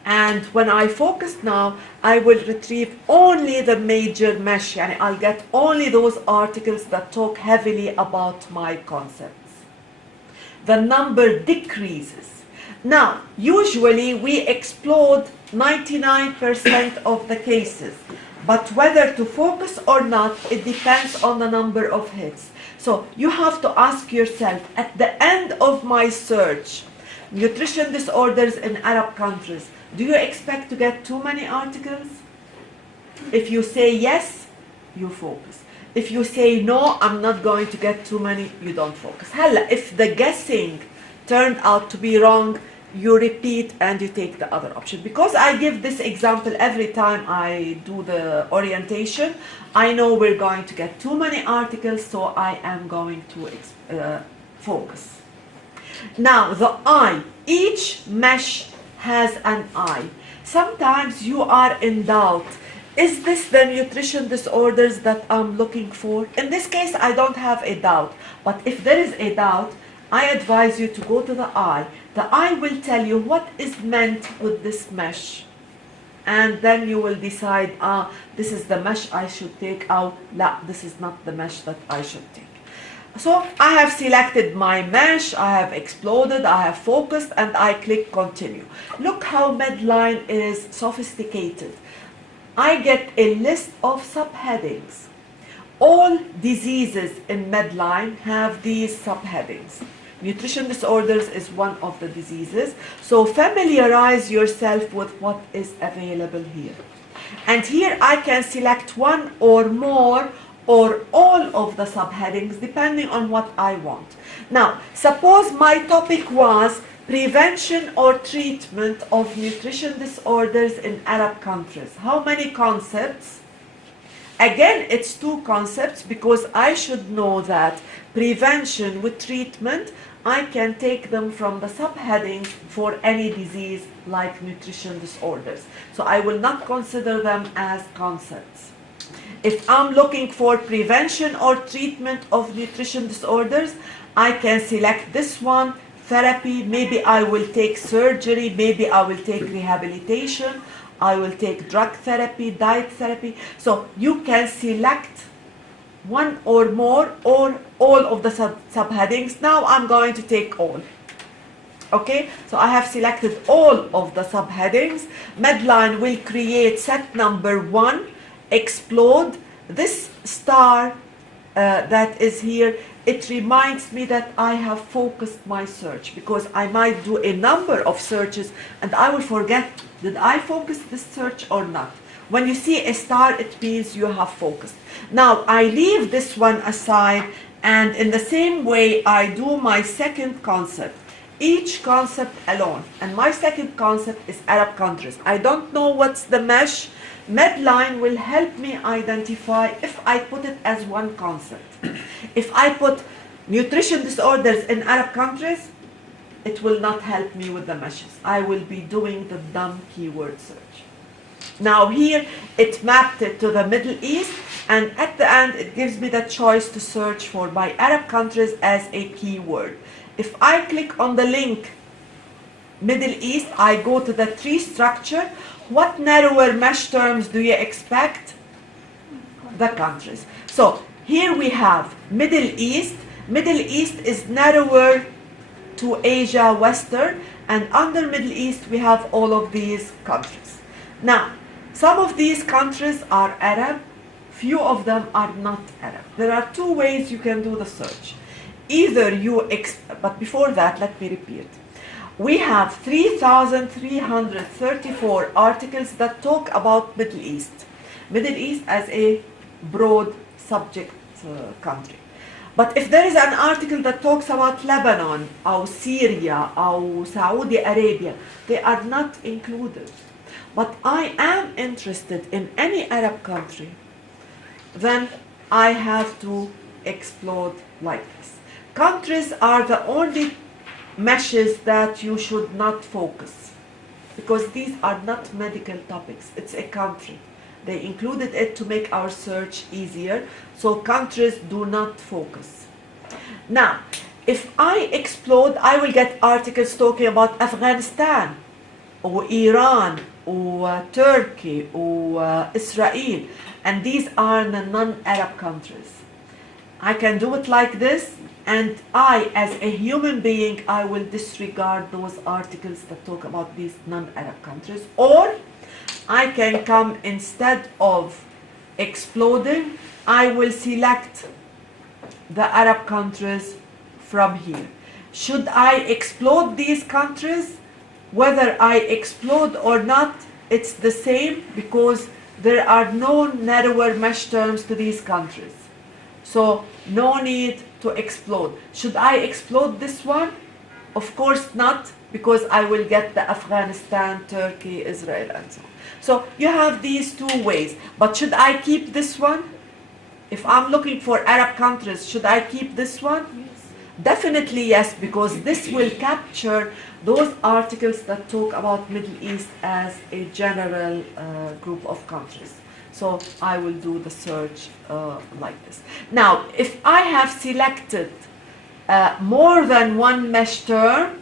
and when I focus now, I will retrieve only the major mesh. Yani I'll get only those articles that talk heavily about my concepts. The number decreases. Now, usually we explode 99% of the cases, but whether to focus or not, it depends on the number of hits. So you have to ask yourself, at the end of my search, nutrition disorders in Arab countries, do you expect to get too many articles? If you say yes, you focus. If you say no, I'm not going to get too many, you don't focus. Hella, if the guessing turned out to be wrong, you repeat and you take the other option. Because I give this example every time I do the orientation, I know we're going to get too many articles, so I am going to focus. Now, the eye, each mesh has an eye. Sometimes you are in doubt. Is this the nutrition disorders that I'm looking for? In this case, I don't have a doubt. But if there is a doubt, I advise you to go to the eye. The eye will tell you what is meant with this mesh. And then you will decide, this is the mesh I should take out. La, this is not the mesh that I should take. So I have selected my mesh, I have exploded, I have focused, and I click continue. Look how Medline is sophisticated. I get a list of subheadings. All diseases in Medline have these subheadings. Nutrition disorders is one of the diseases, so familiarize yourself with what is available here. And here I can select one or more or all of the subheadings depending on what I want. Now, suppose my topic was prevention or treatment of nutrition disorders in Arab countries. How many concepts? Again, it's two concepts because I should know that prevention with treatment, I can take them from the subheadings for any disease like nutrition disorders. So I will not consider them as concepts. If I'm looking for prevention or treatment of nutrition disorders, I can select this one, therapy, maybe I will take surgery, maybe I will take rehabilitation, I will take drug therapy, diet therapy. So you can select one or more or all of the subheadings. Now I'm going to take all. Okay, so I have selected all of the subheadings. Medline will create set number 1, explode. This star that is here, it reminds me that I have focused my search, because I might do a number of searches and I will forget, did I focus this search or not? When you see a star, it means you have focused. Now I leave this one aside, and in the same way I do my second concept, each concept alone. And my second concept is Arab countries. I don't know what's the mesh. Medline will help me identify if I put it as one concept. If I put nutrition disorders in Arab countries, it will not help me with the meshes. I will be doing the dumb keyword search. Now here, it mapped it to the Middle East, and at the end, it gives me the choice to search for my Arab countries as a keyword. If I click on the link, Middle East, I go to the tree structure. What narrower mesh terms do you expect? The countries. So here we have Middle East. Middle East is narrower to Asia Western, and under Middle East we have all of these countries. Now, some of these countries are Arab, few of them are not Arab. There are two ways you can do the search. Either you, but before that, let me repeat. We have 3,334 articles that talk about Middle East. Middle East as a broad subject country. But if there is an article that talks about Lebanon, or Syria, or Saudi Arabia, they are not included. But I am interested in any Arab country, then I have to explode like this. Countries are the only meshes that you should not focus, because these are not medical topics. It's a country. They included it to make our search easier, so countries do not focus. Now, if I explode, I will get articles talking about Afghanistan, or Iran, or Turkey, or Israel, and these are the non-Arab countries. I can do it like this, and I, as a human being, I will disregard those articles that talk about these non-Arab countries. Or I can come, instead of exploding, I will select the Arab countries from here. Should I explode these countries? Whether I explode or not, it's the same, because there are no narrower mesh terms to these countries. So no need to explode. Should I explode this one? Of course not, because I will get the Afghanistan, Turkey, Israel, and so on. So you have these two ways. But should I keep this one? If I'm looking for Arab countries, should I keep this one? Yes. Definitely yes, because this will capture those articles that talk about Middle East as a general group of countries. So I will do the search like this. Now, if I have selected more than one mesh term,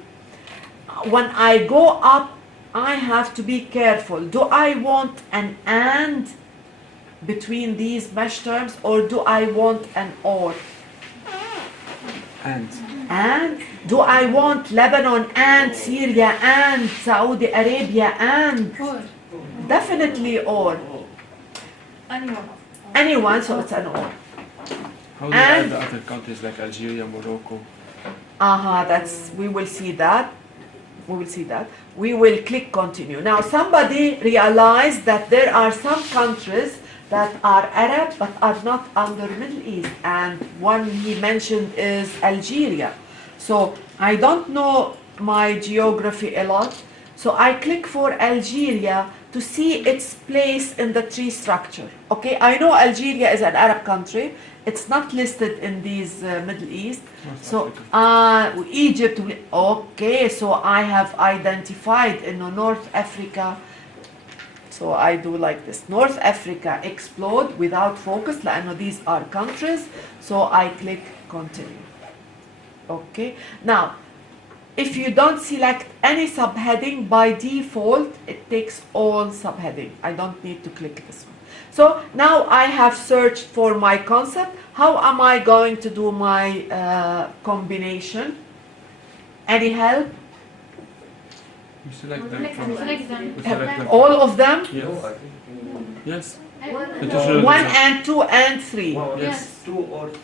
when I go up, I have to be careful. Do I want an and between these mesh terms, or do I want an or? And do I want Lebanon and Syria and Saudi Arabia and? Or. Definitely or. Anyone. Anyone, so it's an or. How do you add the other countries like Algeria, Morocco? That's, we will see that. We will see that. We will click continue. Now somebody realized that there are some countries that are Arab but are not under Middle East, and one he mentioned is Algeria. So I don't know my geography a lot, so I click for Algeria to see its place in the tree structure. Okay, I know Algeria is an Arab country. It's not listed in these Middle East. So Egypt, okay, so I have identified in North Africa. So I do like this. North Africa, explode without focus, لأنه these are countries. So I click continue. Okay. Now, if you don't select any subheading, by default, it takes all subheading. I don't need to click this one. So now I have searched for my concept. How am I going to do my combination? Any help? You select them. Select them. You select them. All of them? Yes. Yes. It Yes. is 1 and 2 and 3. Yes. 2 or 3.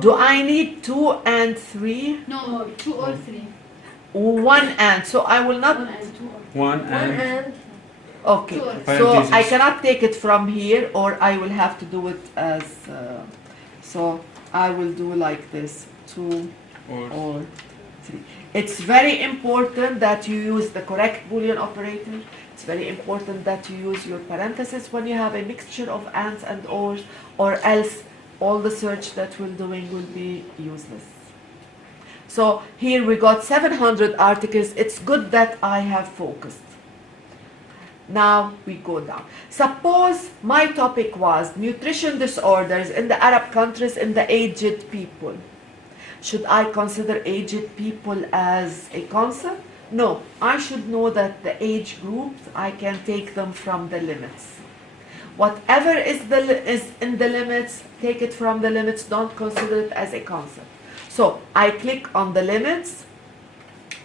Do I need 2 and 3? No, 2 or 3. 1 and. So I will not. One and And Okay. Two. So I Parentheses. cannot take it from here, or I will have to do it as. So I will do like this: 2 or or 3. It's very important that you use the correct Boolean operator. It's very important that you use your parentheses when you have a mixture of ands and ors, or else all the search that we're doing will be useless. So here we got 700 articles. It's good that I have focused. Now we go down. Suppose my topic was nutrition disorders in the Arab countries in the aged people. Should I consider aged people as a concept? No, I should know that the age groups, I can take them from the limits. Whatever is in the limits, take it from the limits, don't consider it as a concept. So I click on the limits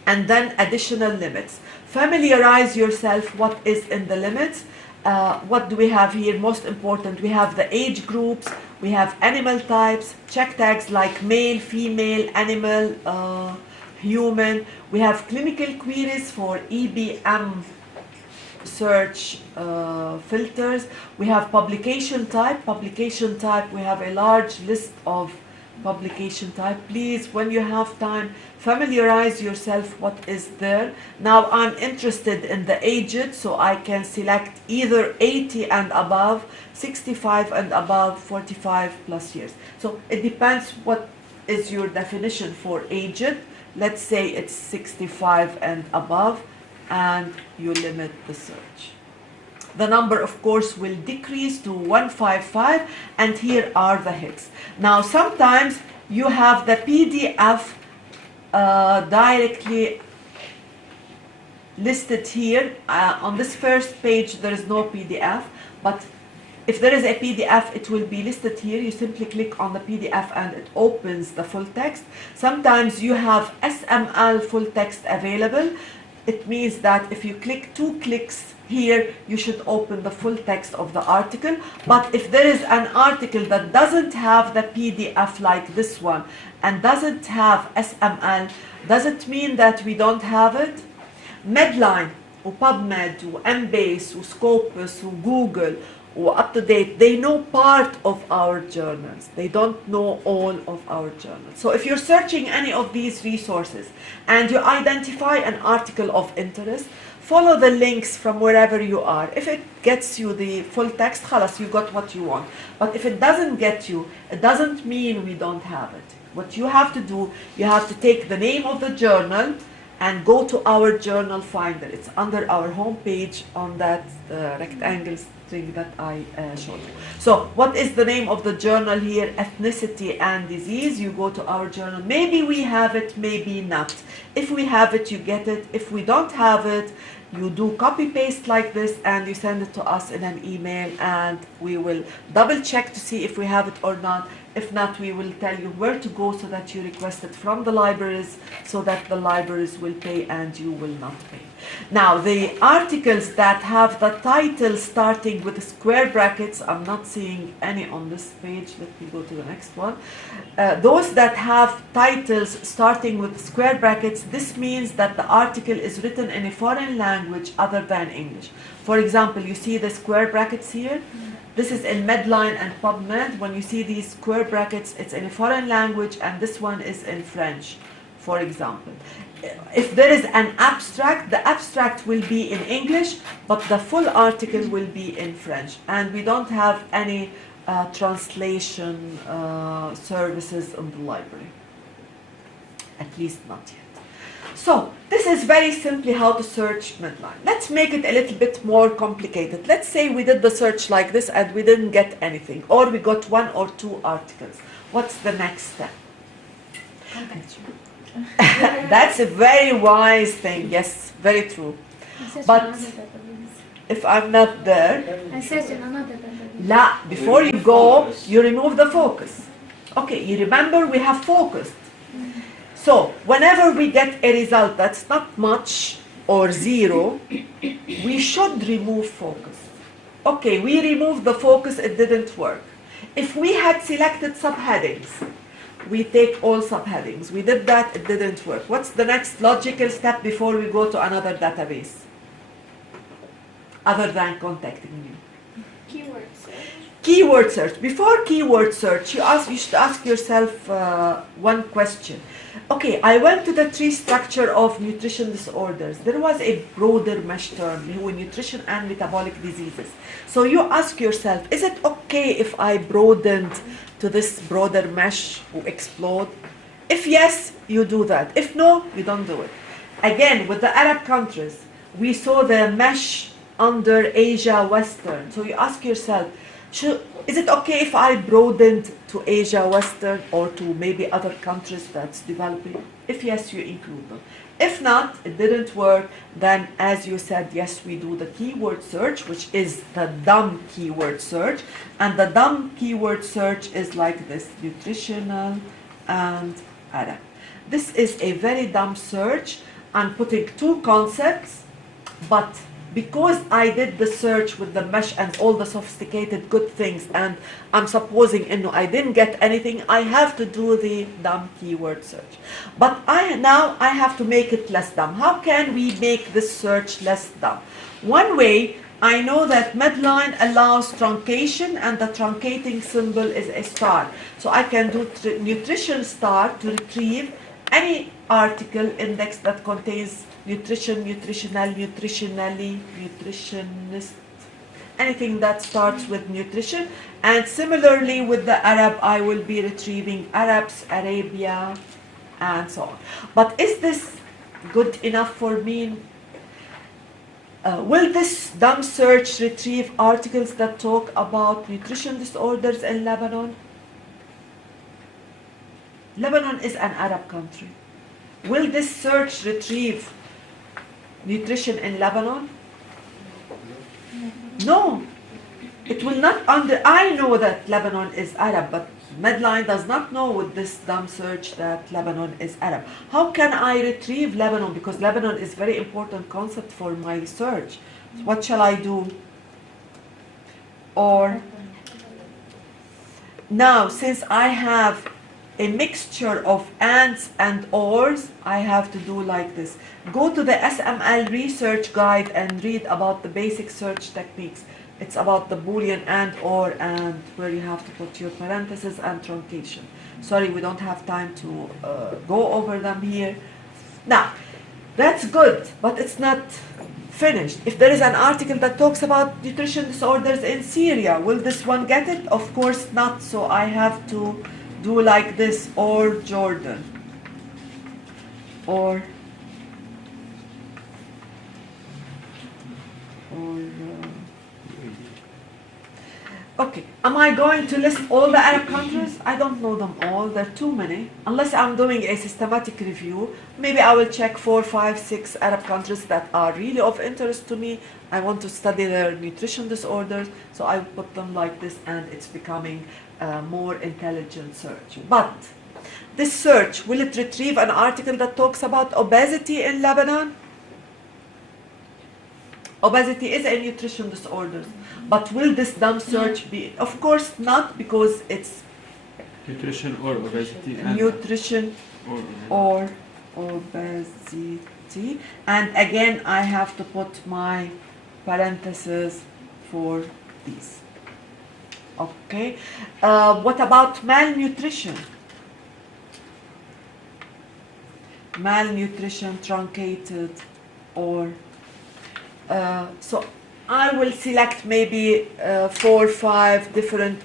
and then additional limits. Familiarize yourself what is in the limits. What do we have here? Most important, we have the age groups, we have animal types, check tags like male, female, animal, human. We have clinical queries for EBM search filters. We have publication type. Publication type, we have a large list of publication type. Please, when you have time, familiarize yourself what is there. Now I'm interested in the aged, so I can select either 80 and above, 65 and above, 45 plus years. So it depends what is your definition for aged. Let's say it's 65 and above, and you limit the search. The number, of course, will decrease to 155, and here are the hits. Now, sometimes you have the PDF directly listed here. On this first page, there is no PDF, but If there is a PDF, it will be listed here. You simply click on the PDF and it opens the full text. Sometimes you have SML full text available. It means that if you click 2 clicks here, you should open the full text of the article. But if there is an article that doesn't have the PDF like this one and doesn't have SML, does it mean that we don't have it? Medline, PubMed, Embase, Scopus, Google, UpToDate, they know part of our journals. They don't know all of our journals. So if you're searching any of these resources and you identify an article of interest, follow the links from wherever you are. If it gets you the full text, khalas, you got what you want. But if it doesn't get you, it doesn't mean we don't have it. What you have to do, you have to take the name of the journal and go to our journal finder. It's under our homepage on that rectangle thing that I showed you. So what is the name of the journal here? Ethnicity and Disease. You go to our journal. Maybe we have it, maybe not. If we have it, you get it. If we don't have it, you do copy paste like this and you send it to us in an email and we will double check to see if we have it or not. If not, we will tell you where to go so that you request it from the libraries so that the libraries will pay and you will not pay. Now, the articles that have the title starting with square brackets, I'm not seeing any on this page. Let me go to the next one. Those that have titles starting with square brackets, this means that the article is written in a foreign language other than English. For example, you see the square brackets here? This is in Medline and PubMed. When you see these square brackets, it's in a foreign language, and this one is in French, for example. If there is an abstract, the abstract will be in English, but the full article will be in French. And we don't have any translation services in the library, at least not yet. So this is very simply how to search Medline. Let's make it a little bit more complicated. Let's say we did the search like this and we didn't get anything, or we got 1 or 2 articles. What's the next step? Contact you. That's a very wise thing. Yes, very true. But if I'm not there, I search in another database. la, before you go, you remove the focus. Okay, you remember we have focused. So whenever we get a result that's not much or 0, we should remove focus. Okay, we removed the focus, it didn't work. If we had selected subheadings, we take all subheadings. We did that, it didn't work. What's the next logical step before we go to another database? Other than contacting you. Keyword search. Keyword search. Before keyword search, you should ask yourself one question. Okay, I went to the tree structure of nutrition disorders. There was a broader mesh term, nutrition and metabolic diseases. So you ask yourself, is it okay if I broadened to this broader mesh to explode? If yes, you do that. If no, you don't do it. Again, with the Arab countries, we saw the mesh under Asia Western. So you ask yourself, is it okay if I broadened to Asia Western or to maybe other countries that's developing? If yes, you include them. If not, it didn't work, then as you said, yes, we do the keyword search, which is the dumb keyword search. And the dumb keyword search is like this, nutritional and Arab. This is a very dumb search. I'm putting 2 concepts, but because I did the search with the mesh and all the sophisticated good things, and I'm supposing I didn't get anything, I have to do the dumb keyword search. But now I have to make it less dumb. How can we make this search less dumb? One way, I know that Medline allows truncation, and the truncating symbol is a star. So I can do nutrition star to retrieve any article index that contains nutrition, nutritional, nutritionally, nutritionist, anything that starts with nutrition. And similarly with the Arab, I will be retrieving Arabs, Arabia, and so on. But is this good enough for me? Will this dumb search retrieve articles that talk about nutrition disorders in Lebanon? Lebanon is an Arab country. Will this search retrieve nutrition in Lebanon? No. It will not I know that Lebanon is Arab, but Medline does not know with this dumb search that Lebanon is Arab. How can I retrieve Lebanon? Because Lebanon is very important concept for my search. What shall I do? Or now, since I have a mixture of ands and ors, I have to do like this. Go to the SML research guide and read about the basic search techniques. It's about the Boolean and or and where you have to put your parentheses and truncation. Sorry, we don't have time to go over them here. Now, that's good, but it's not finished. If there is an article that talks about nutrition disorders in Syria, will this one get it? Of course not, so I have to do like this, or Jordan, or okay, am I going to list all the Arab countries? I don't know them all, there are too many. Unless I'm doing a systematic review, maybe I will check 4, 5, 6 Arab countries that are really of interest to me. I want to study their nutrition disorders, so I put them like this, and it's becoming a more intelligent search. But this search, will it retrieve an article that talks about obesity in Lebanon? Obesity is a nutrition disorder, but will this dumb search be? Of course not, because it's nutrition or obesity. And nutrition or obesity. And again, I have to put my parentheses for these. Okay. What about malnutrition? Malnutrition, truncated, or so I will select maybe 4 or 5 different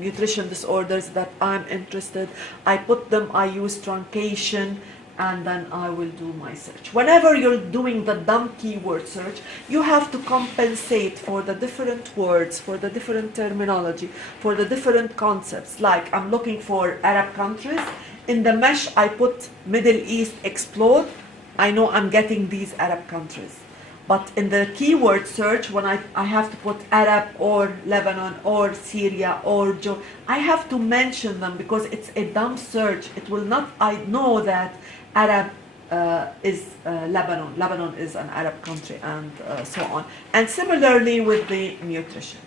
nutrition disorders that I'm interested. I put them, I use truncation, and then I will do my search. Whenever you're doing the dumb keyword search, you have to compensate for the different words, for the different terminology, for the different concepts. Like I'm looking for Arab countries. In the mesh, I put Middle East explode. I know I'm getting these Arab countries. But in the keyword search, when I have to put Arab or Lebanon or Syria or Jordan, I have to mention them because it's a dumb search. It will not, I know that Arab is Lebanon. Lebanon is an Arab country, and so on. And similarly with the nutrition.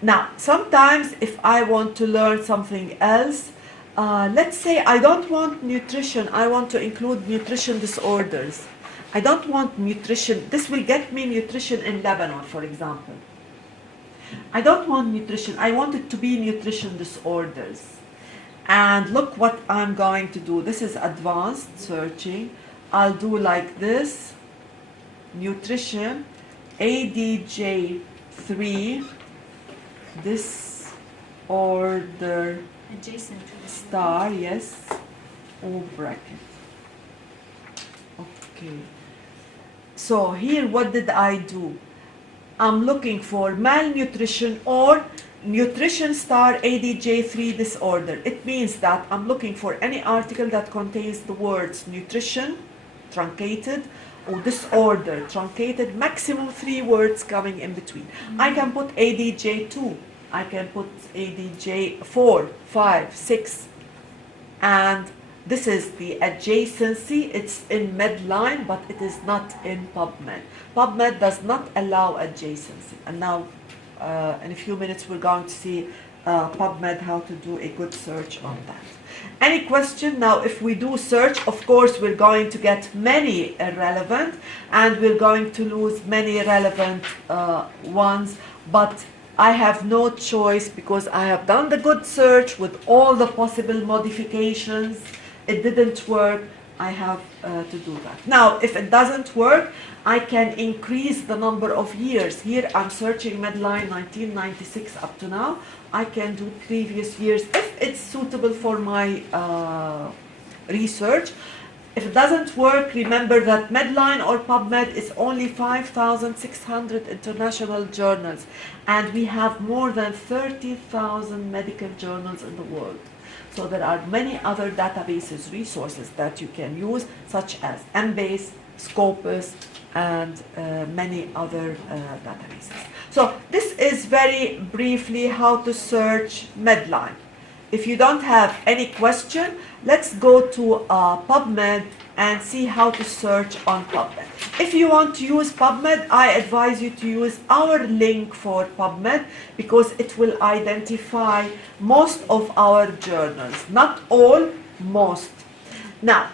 Now, sometimes if I want to learn something else, let's say I don't want nutrition, I want to include nutrition disorders. I don't want nutrition. This will get me nutrition in Lebanon, for example. I don't want nutrition. I want it to be nutrition disorders. And look what I'm going to do. This is advanced searching. I'll do like this. Nutrition, ADJ3, disorder, adjacent to this. star, yes, O bracket. Okay. So here, what did I do? I'm looking for malnutrition or nutrition star ADJ3 disorder. It means that I'm looking for any article that contains the words nutrition, truncated, or disorder, truncated, maximum 3 words coming in between. I can put ADJ2, I can put ADJ4, 5, 6, and this is the adjacency. It's in Medline, but it is not in PubMed. PubMed does not allow adjacency. And now, in a few minutes, we're going to see PubMed, how to do a good search on that. Any question? Now, if we do search, of course, we're going to get many irrelevant, and we're going to lose many relevant ones, but I have no choice because I have done the good search with all the possible modifications. It didn't work, I have to do that. Now, if it doesn't work, I can increase the number of years. Here I'm searching Medline 1996 up to now. I can do previous years if it's suitable for my research. If it doesn't work, remember that Medline or PubMed is only 5,600 international journals, and we have more than 30,000 medical journals in the world. So there are many other databases, resources that you can use, such as Embase, Scopus, and many other databases. So this is very briefly how to search Medline. If you don't have any question, let's go to PubMed and see how to search on PubMed. If you want to use PubMed, I advise you to use our link for PubMed because it will identify most of our journals. Not all, most. Now,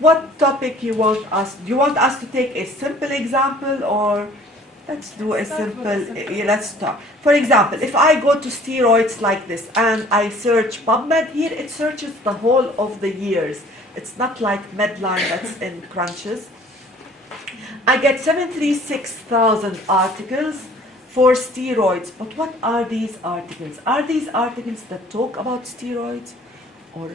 what topic you want us? Do you want us to take a simple example or let's do a simple, let's start. For example, if I go to steroids like this and I search PubMed, here it searches the whole of the years. It's not like Medline that's in crunches. I get 736,000 articles for steroids. But what are these articles? Are these articles that talk about steroids? Or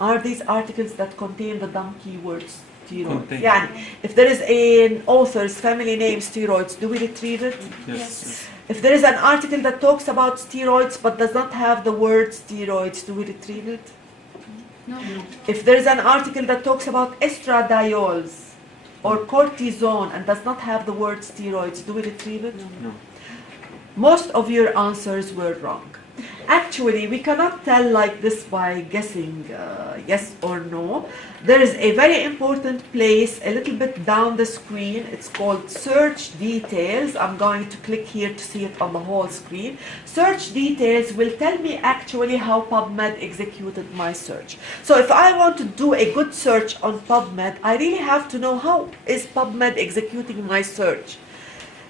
are these articles that contain the dumb keywords steroids? Yeah. If there is an author's family name steroids, do we retrieve it? Yes. If there is an article that talks about steroids but does not have the word steroids, do we retrieve it? No. If there is an article that talks about estradiols or cortisone and does not have the word steroids, do we retrieve it? No. Most of your answers were wrong. Actually, we cannot tell like this by guessing yes or no. There is a very important place a little bit down the screen. It's called search details. I'm going to click here to see it on the whole screen. Search details will tell me actually how PubMed executed my search. So if I want to do a good search on PubMed, I really have to know how is PubMed executing my search.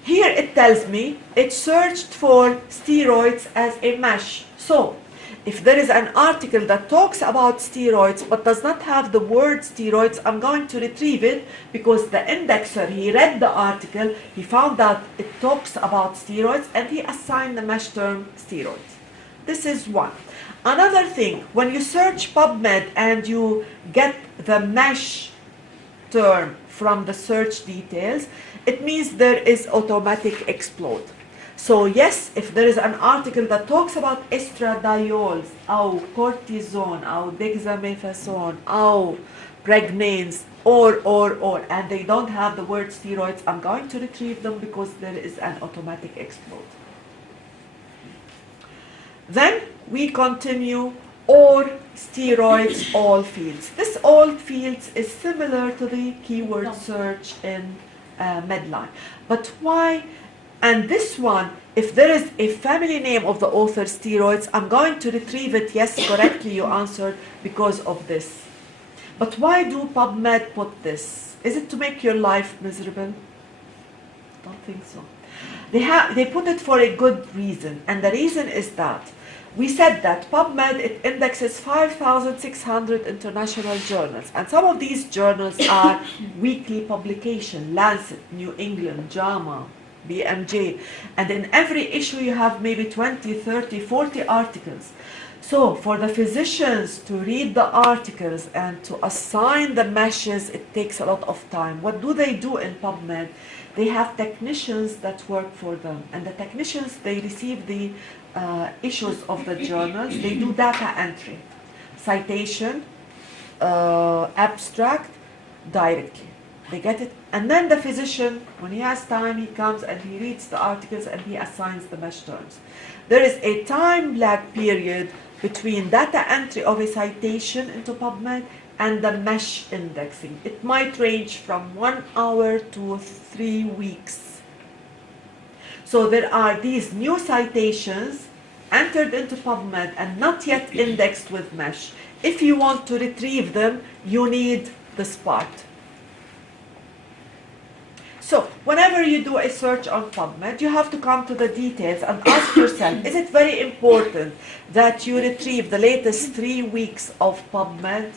Here it tells me it searched for steroids as a mesh. So, if there is an article that talks about steroids but does not have the word steroids, I'm going to retrieve it because the indexer, he read the article, he found that it talks about steroids and he assigned the mesh term steroids. This is one. Another thing, when you search PubMed and you get the mesh term from the search details, it means there is automatic explode. So yes, if there is an article that talks about estradiols, or cortisone, or dexamethasone, or pregnanes, or, and they don't have the word steroids, I'm going to retrieve them because there is an automatic explode. Then we continue or steroids all fields. This all fields is similar to the keyword search in Medline. But why? And this one, if there is a family name of the author steroids, I'm going to retrieve it. Yes, correctly you answered because of this. But why do PubMed put this? Is it to make your life miserable? Don't think so. They put it for a good reason, and the reason is that we said that PubMed, it indexes 5,600 international journals, and some of these journals are weekly publication, Lancet, New England, JAMA, BMJ, and in every issue you have maybe 20, 30, 40 articles. So for the physicians to read the articles and to assign the meshes, it takes a lot of time. What do they do in PubMed? They have technicians that work for them, and the technicians, they receive the issues of the journals. They do data entry, citation, abstract, directly. They get it, and then the physician, when he has time, he comes and he reads the articles and he assigns the mesh terms. There is a time lag period between data entry of a citation into PubMed and the mesh indexing. It might range from 1 hour to 3 weeks. So there are these new citations entered into PubMed and not yet indexed with mesh. If you want to retrieve them, you need this part. So whenever you do a search on PubMed, you have to come to the details and ask yourself, is it very important that you retrieve the latest 3 weeks of PubMed?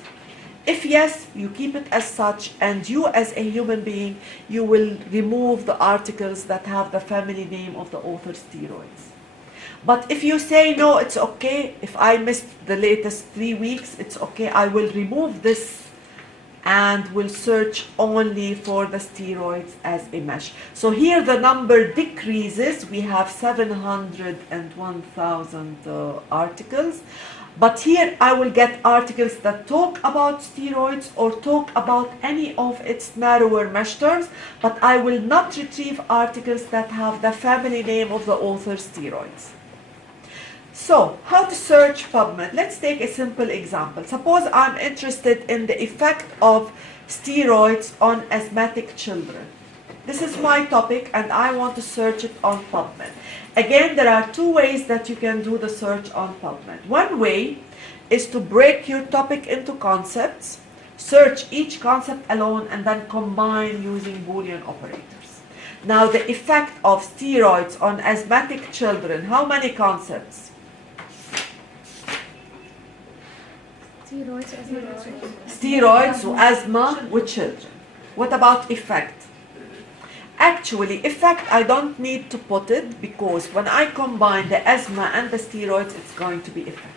If yes, you keep it as such, and you as a human being, you will remove the articles that have the family name of the author steroids. But if you say, no, it's okay, if I missed the latest 3 weeks, it's okay, I will remove this and will search only for the steroids as a mesh. So here the number decreases. We have 701,000 articles. But here I will get articles that talk about steroids or talk about any of its narrower mesh terms, but I will not retrieve articles that have the family name of the author, steroids. So, how to search PubMed? Let's take a simple example. Suppose I'm interested in the effect of steroids on asthmatic children. This is my topic and I want to search it on PubMed. Again, there are two ways that you can do the search on PubMed. One way is to break your topic into concepts, search each concept alone, and then combine using Boolean operators. Now, the effect of steroids on asthmatic children, how many concepts? Steroids, asthma with children. What about effect? Actually, effect, I don't need to put it because when I combine the asthma and the steroids, it's going to be effect.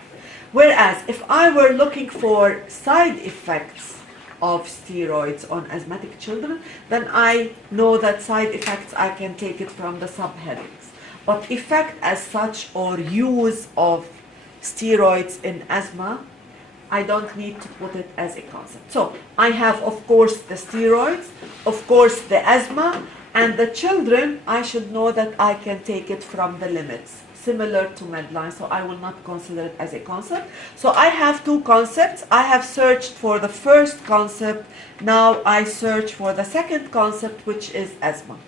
Whereas, if I were looking for side effects of steroids on asthmatic children, then I know that side effects, I can take it from the subheadings. But effect as such or use of steroids in asthma, I don't need to put it as a concept. So I have, of course, the steroids, of course, the asthma, and the children, I should know that I can take it from the limits, similar to Medline, so I will not consider it as a concept. So I have two concepts. I have searched for the first concept. Now I search for the second concept, which is asthma.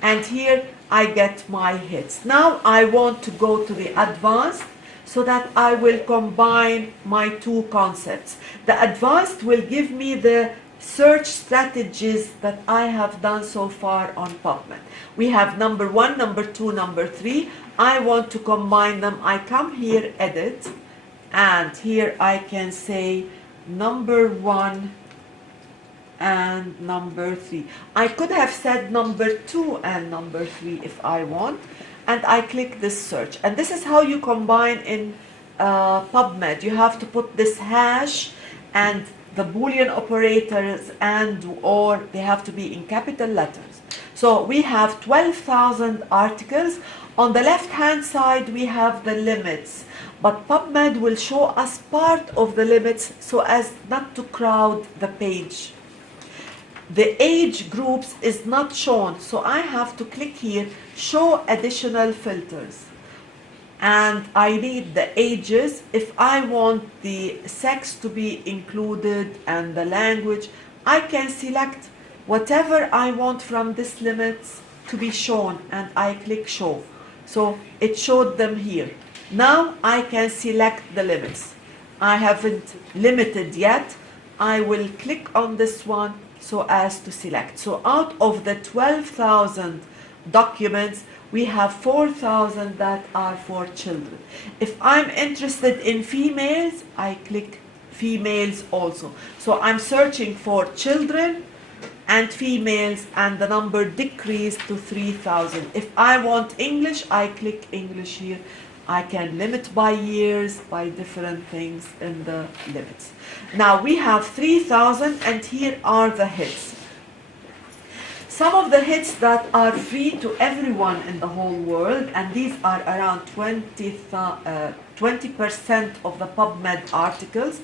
And here I get my hits. Now I want to go to the advanced, so that I will combine my two concepts. The advanced will give me the search strategies that I have done so far on PubMed. We have number 1, number 2, number 3. I want to combine them. I come here, edit, and here I can say number 1 and number 3. I could have said number 2 and number 3 if I want. And I click this search. And this is how you combine in PubMed. You have to put this hash and the Boolean operators and or they have to be in capital letters. So we have 12,000 articles. On the left hand side we have the limits. But PubMed will show us part of the limits so as not to crowd the page. The age groups is not shown, so I have to click here, show additional filters. And I need the ages. If I want the sex to be included and the language, I can select whatever I want from this limits to be shown and I click show. So it showed them here. Now I can select the limits. I haven't limited yet. I will click on this one so as to select. So out of the 12,000 documents, we have 4,000 that are for children. If I'm interested in females, I click females also. So I'm searching for children and females and the number decreased to 3,000. If I want English, I click English here. I can limit by years, by different things in the limits. Now we have 3,000 and here are the hits. Some of the hits that are free to everyone in the whole world, and these are around 20% of the PubMed articles,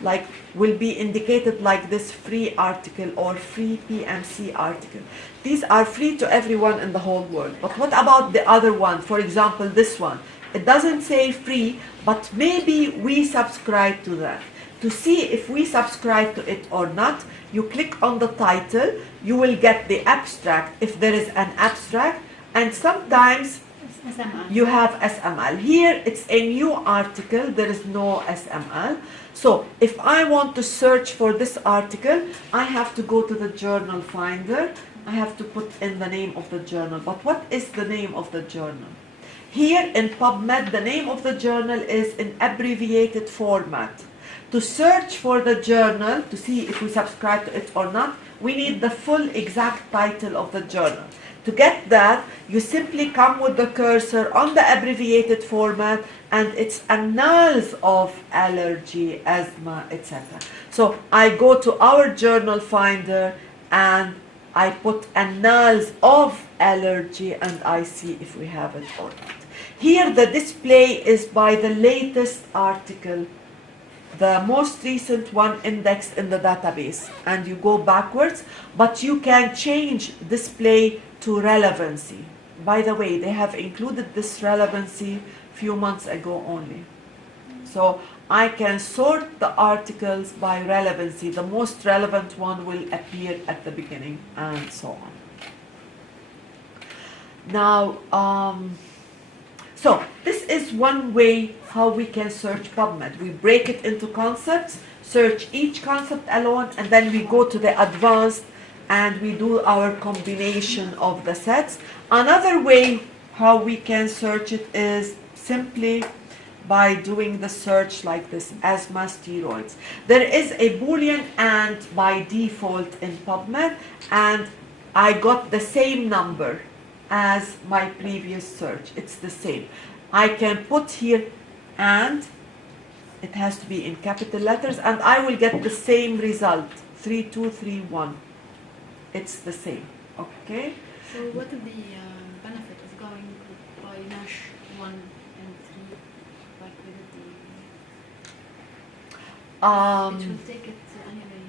like will be indicated like this free article or free PMC article. These are free to everyone in the whole world. But what about the other one? For example, this one. It doesn't say free, but maybe we subscribe to that. To see if we subscribe to it or not, you click on the title, you will get the abstract if there is an abstract, and sometimes you have SML. Here it's a new article, there is no SML. So if I want to search for this article, I have to go to the journal finder. I have to put in the name of the journal. But what is the name of the journal? Here in PubMed, the name of the journal is in abbreviated format. To search for the journal, to see if we subscribe to it or not, we need the full exact title of the journal. To get that, you simply come with the cursor on the abbreviated format and it's annals of allergy, asthma, etc. So I go to our journal finder and I put annals of allergy and I see if we have it or not. Here the display is by the latest article, the most recent one indexed in the database, and you go backwards, but you can change display to relevancy. By the way, they have included this relevancy few months ago only. So I can sort the articles by relevancy. The most relevant one will appear at the beginning, and so on. Now, so this is one way how we can search PubMed. We break it into concepts, search each concept alone, and then we go to the advanced and we do our combination of the sets. Another way how we can search it is simply by doing the search like this, asthma steroids. There is a Boolean and by default in PubMed, and I got the same number as my previous search. It's the same. I can put here and, it has to be in capital letters, and I will get the same result, 3231. It's the same, okay? So what is the benefit of going by MASH 1 and 3, like we did it will take it anyway?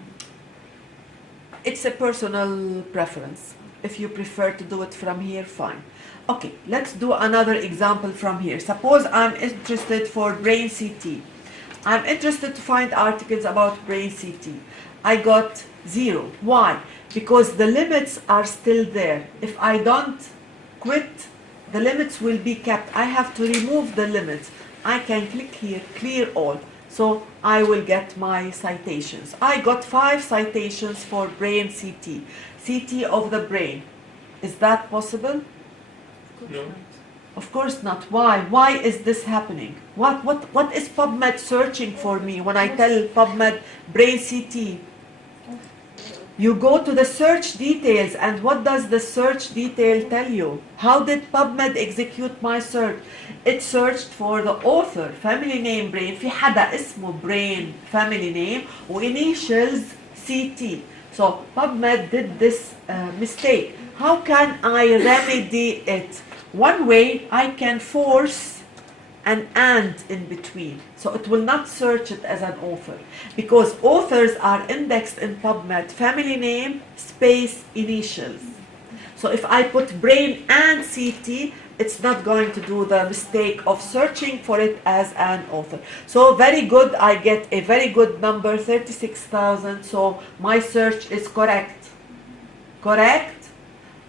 It's a personal preference. If you prefer to do it from here, fine. Okay, let's do another example from here. Suppose I'm interested for brain CT. I'm interested to find articles about brain CT. I got 0. Why? Because the limits are still there. If I don't quit, the limits will be kept. I have to remove the limits. I can click here, clear all. So I will get my citations. I got 5 citations for brain CT. CT of the brain. Is that possible? No. Of course not. Why? Why is this happening? What is PubMed searching for me when I tell PubMed brain CT? You go to the search details, and what does the search detail tell you? How did PubMed execute my search? It searched for the author, family name brain, في حدا اسمه brain family name وinitials CT. So PubMed did this mistake. How can I remedy it? One way, I can force an and in between. So it will not search it as an author, because authors are indexed in PubMed, family name, space, initials. So if I put brain and CT, it's not going to do the mistake of searching for it as an author. So very good, I get a very good number, 36,000. So my search is correct. Correct?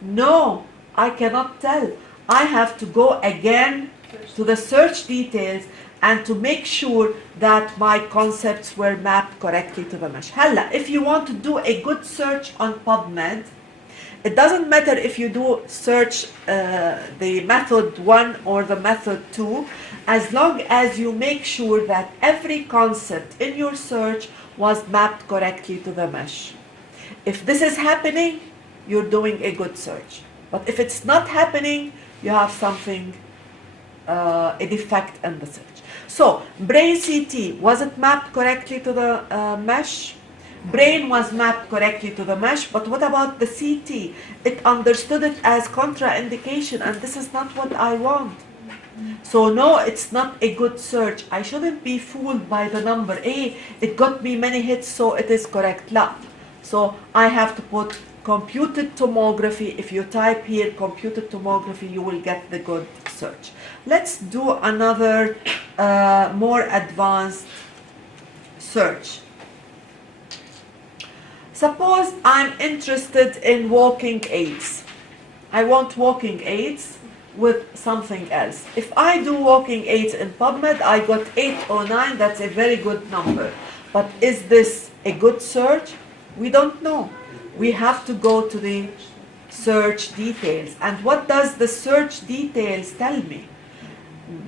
No, I cannot tell. I have to go again to the search details and to make sure that my concepts were mapped correctly to the mesh. Halla, if you want to do a good search on PubMed, it doesn't matter if you do search the method 1 or the method 2, as long as you make sure that every concept in your search was mapped correctly to the mesh. If this is happening, you're doing a good search. But if it's not happening, you have something, a defect in the search. So, brain CT, was it mapped correctly to the mesh? Brain was mapped correctly to the mesh, but what about the CT? It understood it as contraindication, and this is not what I want. So no, it's not a good search. I shouldn't be fooled by the number. Hey, it got me many hits, so it is correct. La. So I have to put computed tomography. If you type here computed tomography, you will get the good search. Let's do another more advanced search. Suppose I'm interested in walking aids. I want walking aids with something else. If I do walking aids in PubMed, I got 809. That's a very good number. But is this a good search? We don't know. We have to go to the search details. And what does the search details tell me?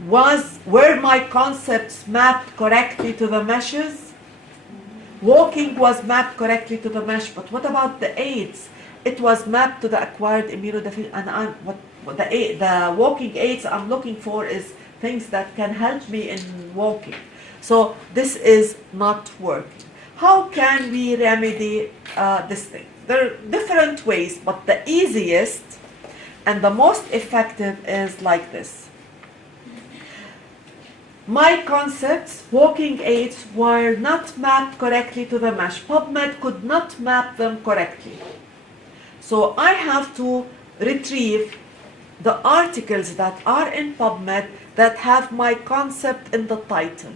Were my concepts mapped correctly to the meshes? Walking was mapped correctly to the mesh, but what about the aids? It was mapped to the acquired immunodeficiency, and the walking aids I'm looking for is things that can help me in walking. So this is not working. How can we remedy this thing? There are different ways, but the easiest and the most effective is like this. my concepts, walking aids, were not mapped correctly to the mesh. PubMed could not map them correctly. So I have to retrieve the articles that are in PubMed that have my concept in the title.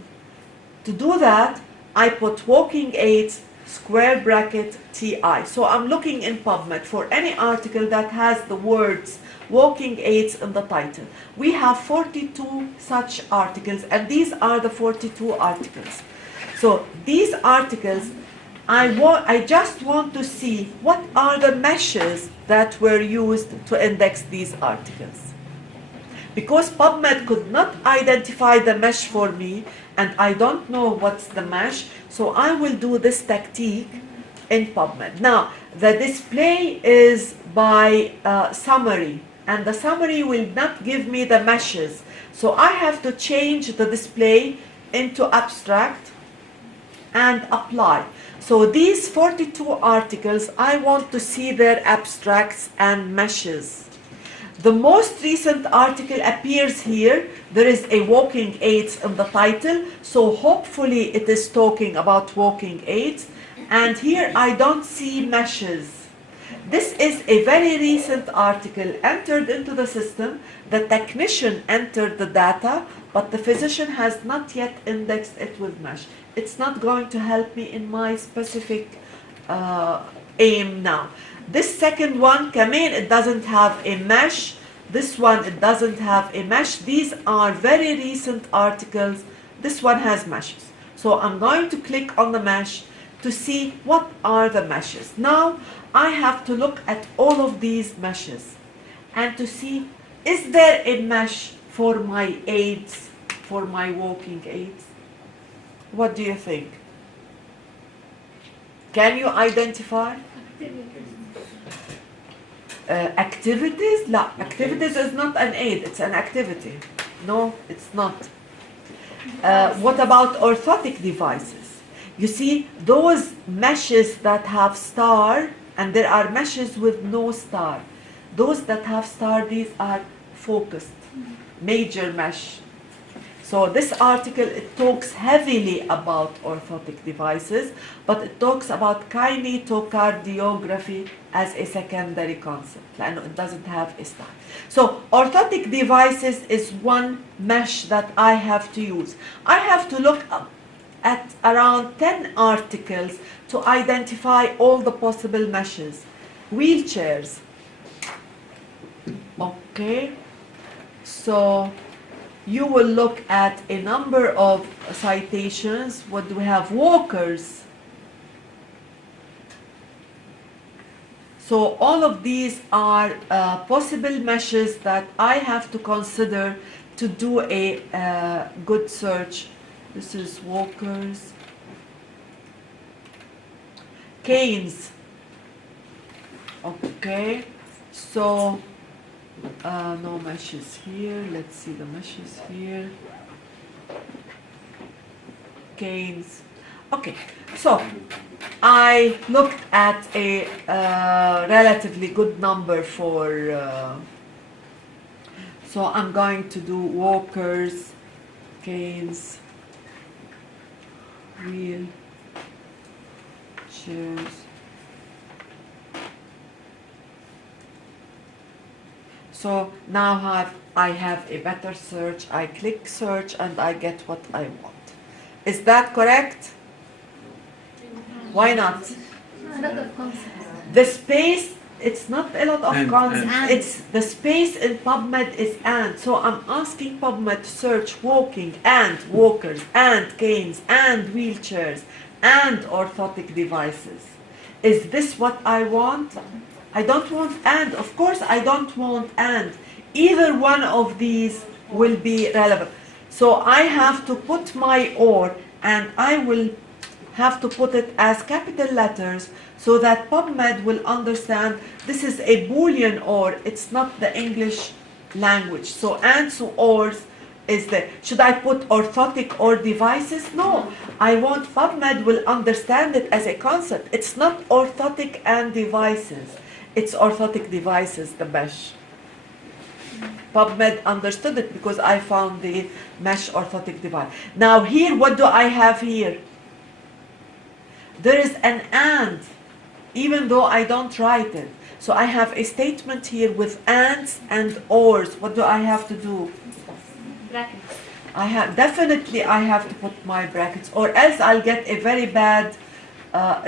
To do that, I put walking aids, square bracket, TI. So I'm looking in PubMed for any article that has the words walking aids in the title. We have 42 such articles, and these are the 42 articles. So these articles, I just want to see what are the meshes that were used to index these articles. Because PubMed could not identify the mesh for me, and I don't know what's the mesh, so I will do this tactic in PubMed. Now, the display is by summary, and the summary will not give me the meshes. So I have to change the display into abstract and apply. So these 42 articles, I want to see their abstracts and meshes. The most recent article appears here. There is a walking aids in the title, so hopefully it is talking about walking aids. And here I don't see meshes. This is a very recent article entered into the system. The technician entered the data, but the physician has not yet indexed it with mesh. It's not going to help me in my specific aim now. This second one, Kamin, it doesn't have a mesh. This one, it doesn't have a mesh. These are very recent articles. This one has meshes. So I'm going to click on the mesh to see what are the meshes. Now, I have to look at all of these meshes and to see, is there a mesh for my aids, for my walking aids? What do you think? Can you identify? Activities? No, activities is not an aid, it's an activity. No, it's not. What about orthotic devices? You see, those meshes that have star, and there are meshes with no star. Those that have star, these are focused, major mesh. So this article, it talks heavily about orthotic devices, but it talks about kinetocardiography as a secondary concept, and it doesn't have a star. So orthotic devices is one mesh that I have to use. I have to look up at around 10 articles to identify all the possible meshes. Wheelchairs. Okay, so you will look at a number of citations. What do we have? Walkers. So all of these are possible meshes that I have to consider to do a good search. This is walkers. Canes. Okay, so no meshes here. Let's see the meshes here. Canes. Okay, so I looked at a relatively good number for, so I'm going to do walkers, canes, wheel, chairs. So now I have a better search. I click search and I get what I want. Is that correct? Why not? A lot of concepts. The space, it's not a lot of And- concepts. and. It's the space in PubMed is and. So I'm asking PubMed to search walking and walkers and canes and wheelchairs and orthotic devices. Is this what I want? I don't want and. Of course I don't want and. Either one of these will be relevant. So I have to put my or, and I will have to put it as capital letters so that PubMed will understand this is a Boolean or, it's not the English language. So and, so ors is there. Should I put orthotic or devices? No, I want PubMed will understand it as a concept. It's not orthotic and devices. It's orthotic devices, the mesh. PubMed understood it because I found the mesh orthotic device. Now here, what do I have here? There is an and, even though I don't write it. So I have a statement here with ands and ors. What do I have to do? Brackets. Definitely I have to put my brackets, or else I'll get a very bad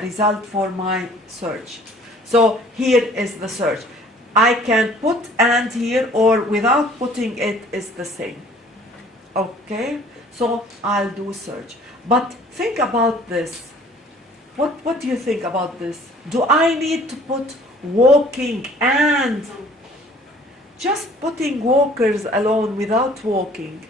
result for my search. So here is the search. I can put and here, or without putting it is the same. Okay, so I'll do search. But think about this. What do you think about this? Do I need to put walking and? Just putting walkers alone without walking.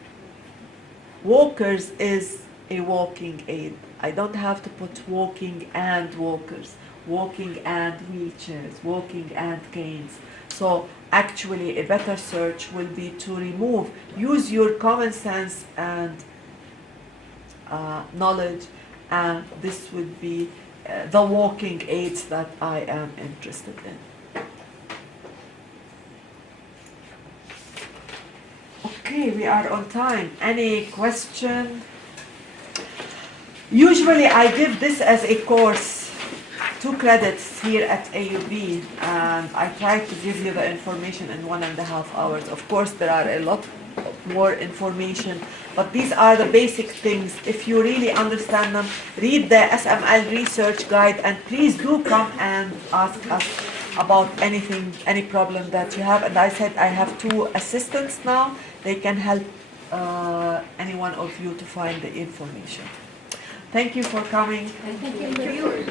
Walkers is a walking aid. I don't have to put walking and walkers, walking and wheelchairs, walking and canes. So actually a better search will be to remove, use your common sense and knowledge, and this would be the walking aids that I am interested in. Okay, we are on time. Any question? Usually I give this as a course, 2 credits here at AUB, and I try to give you the information in 1.5 hours. Of course, there are a lot more information, but these are the basic things. If you really understand them, read the SML research guide, and please do come and ask us about anything, any problem that you have. And I said I have 2 assistants now. They can help any one of you to find the information. Thank you for coming. Thank you.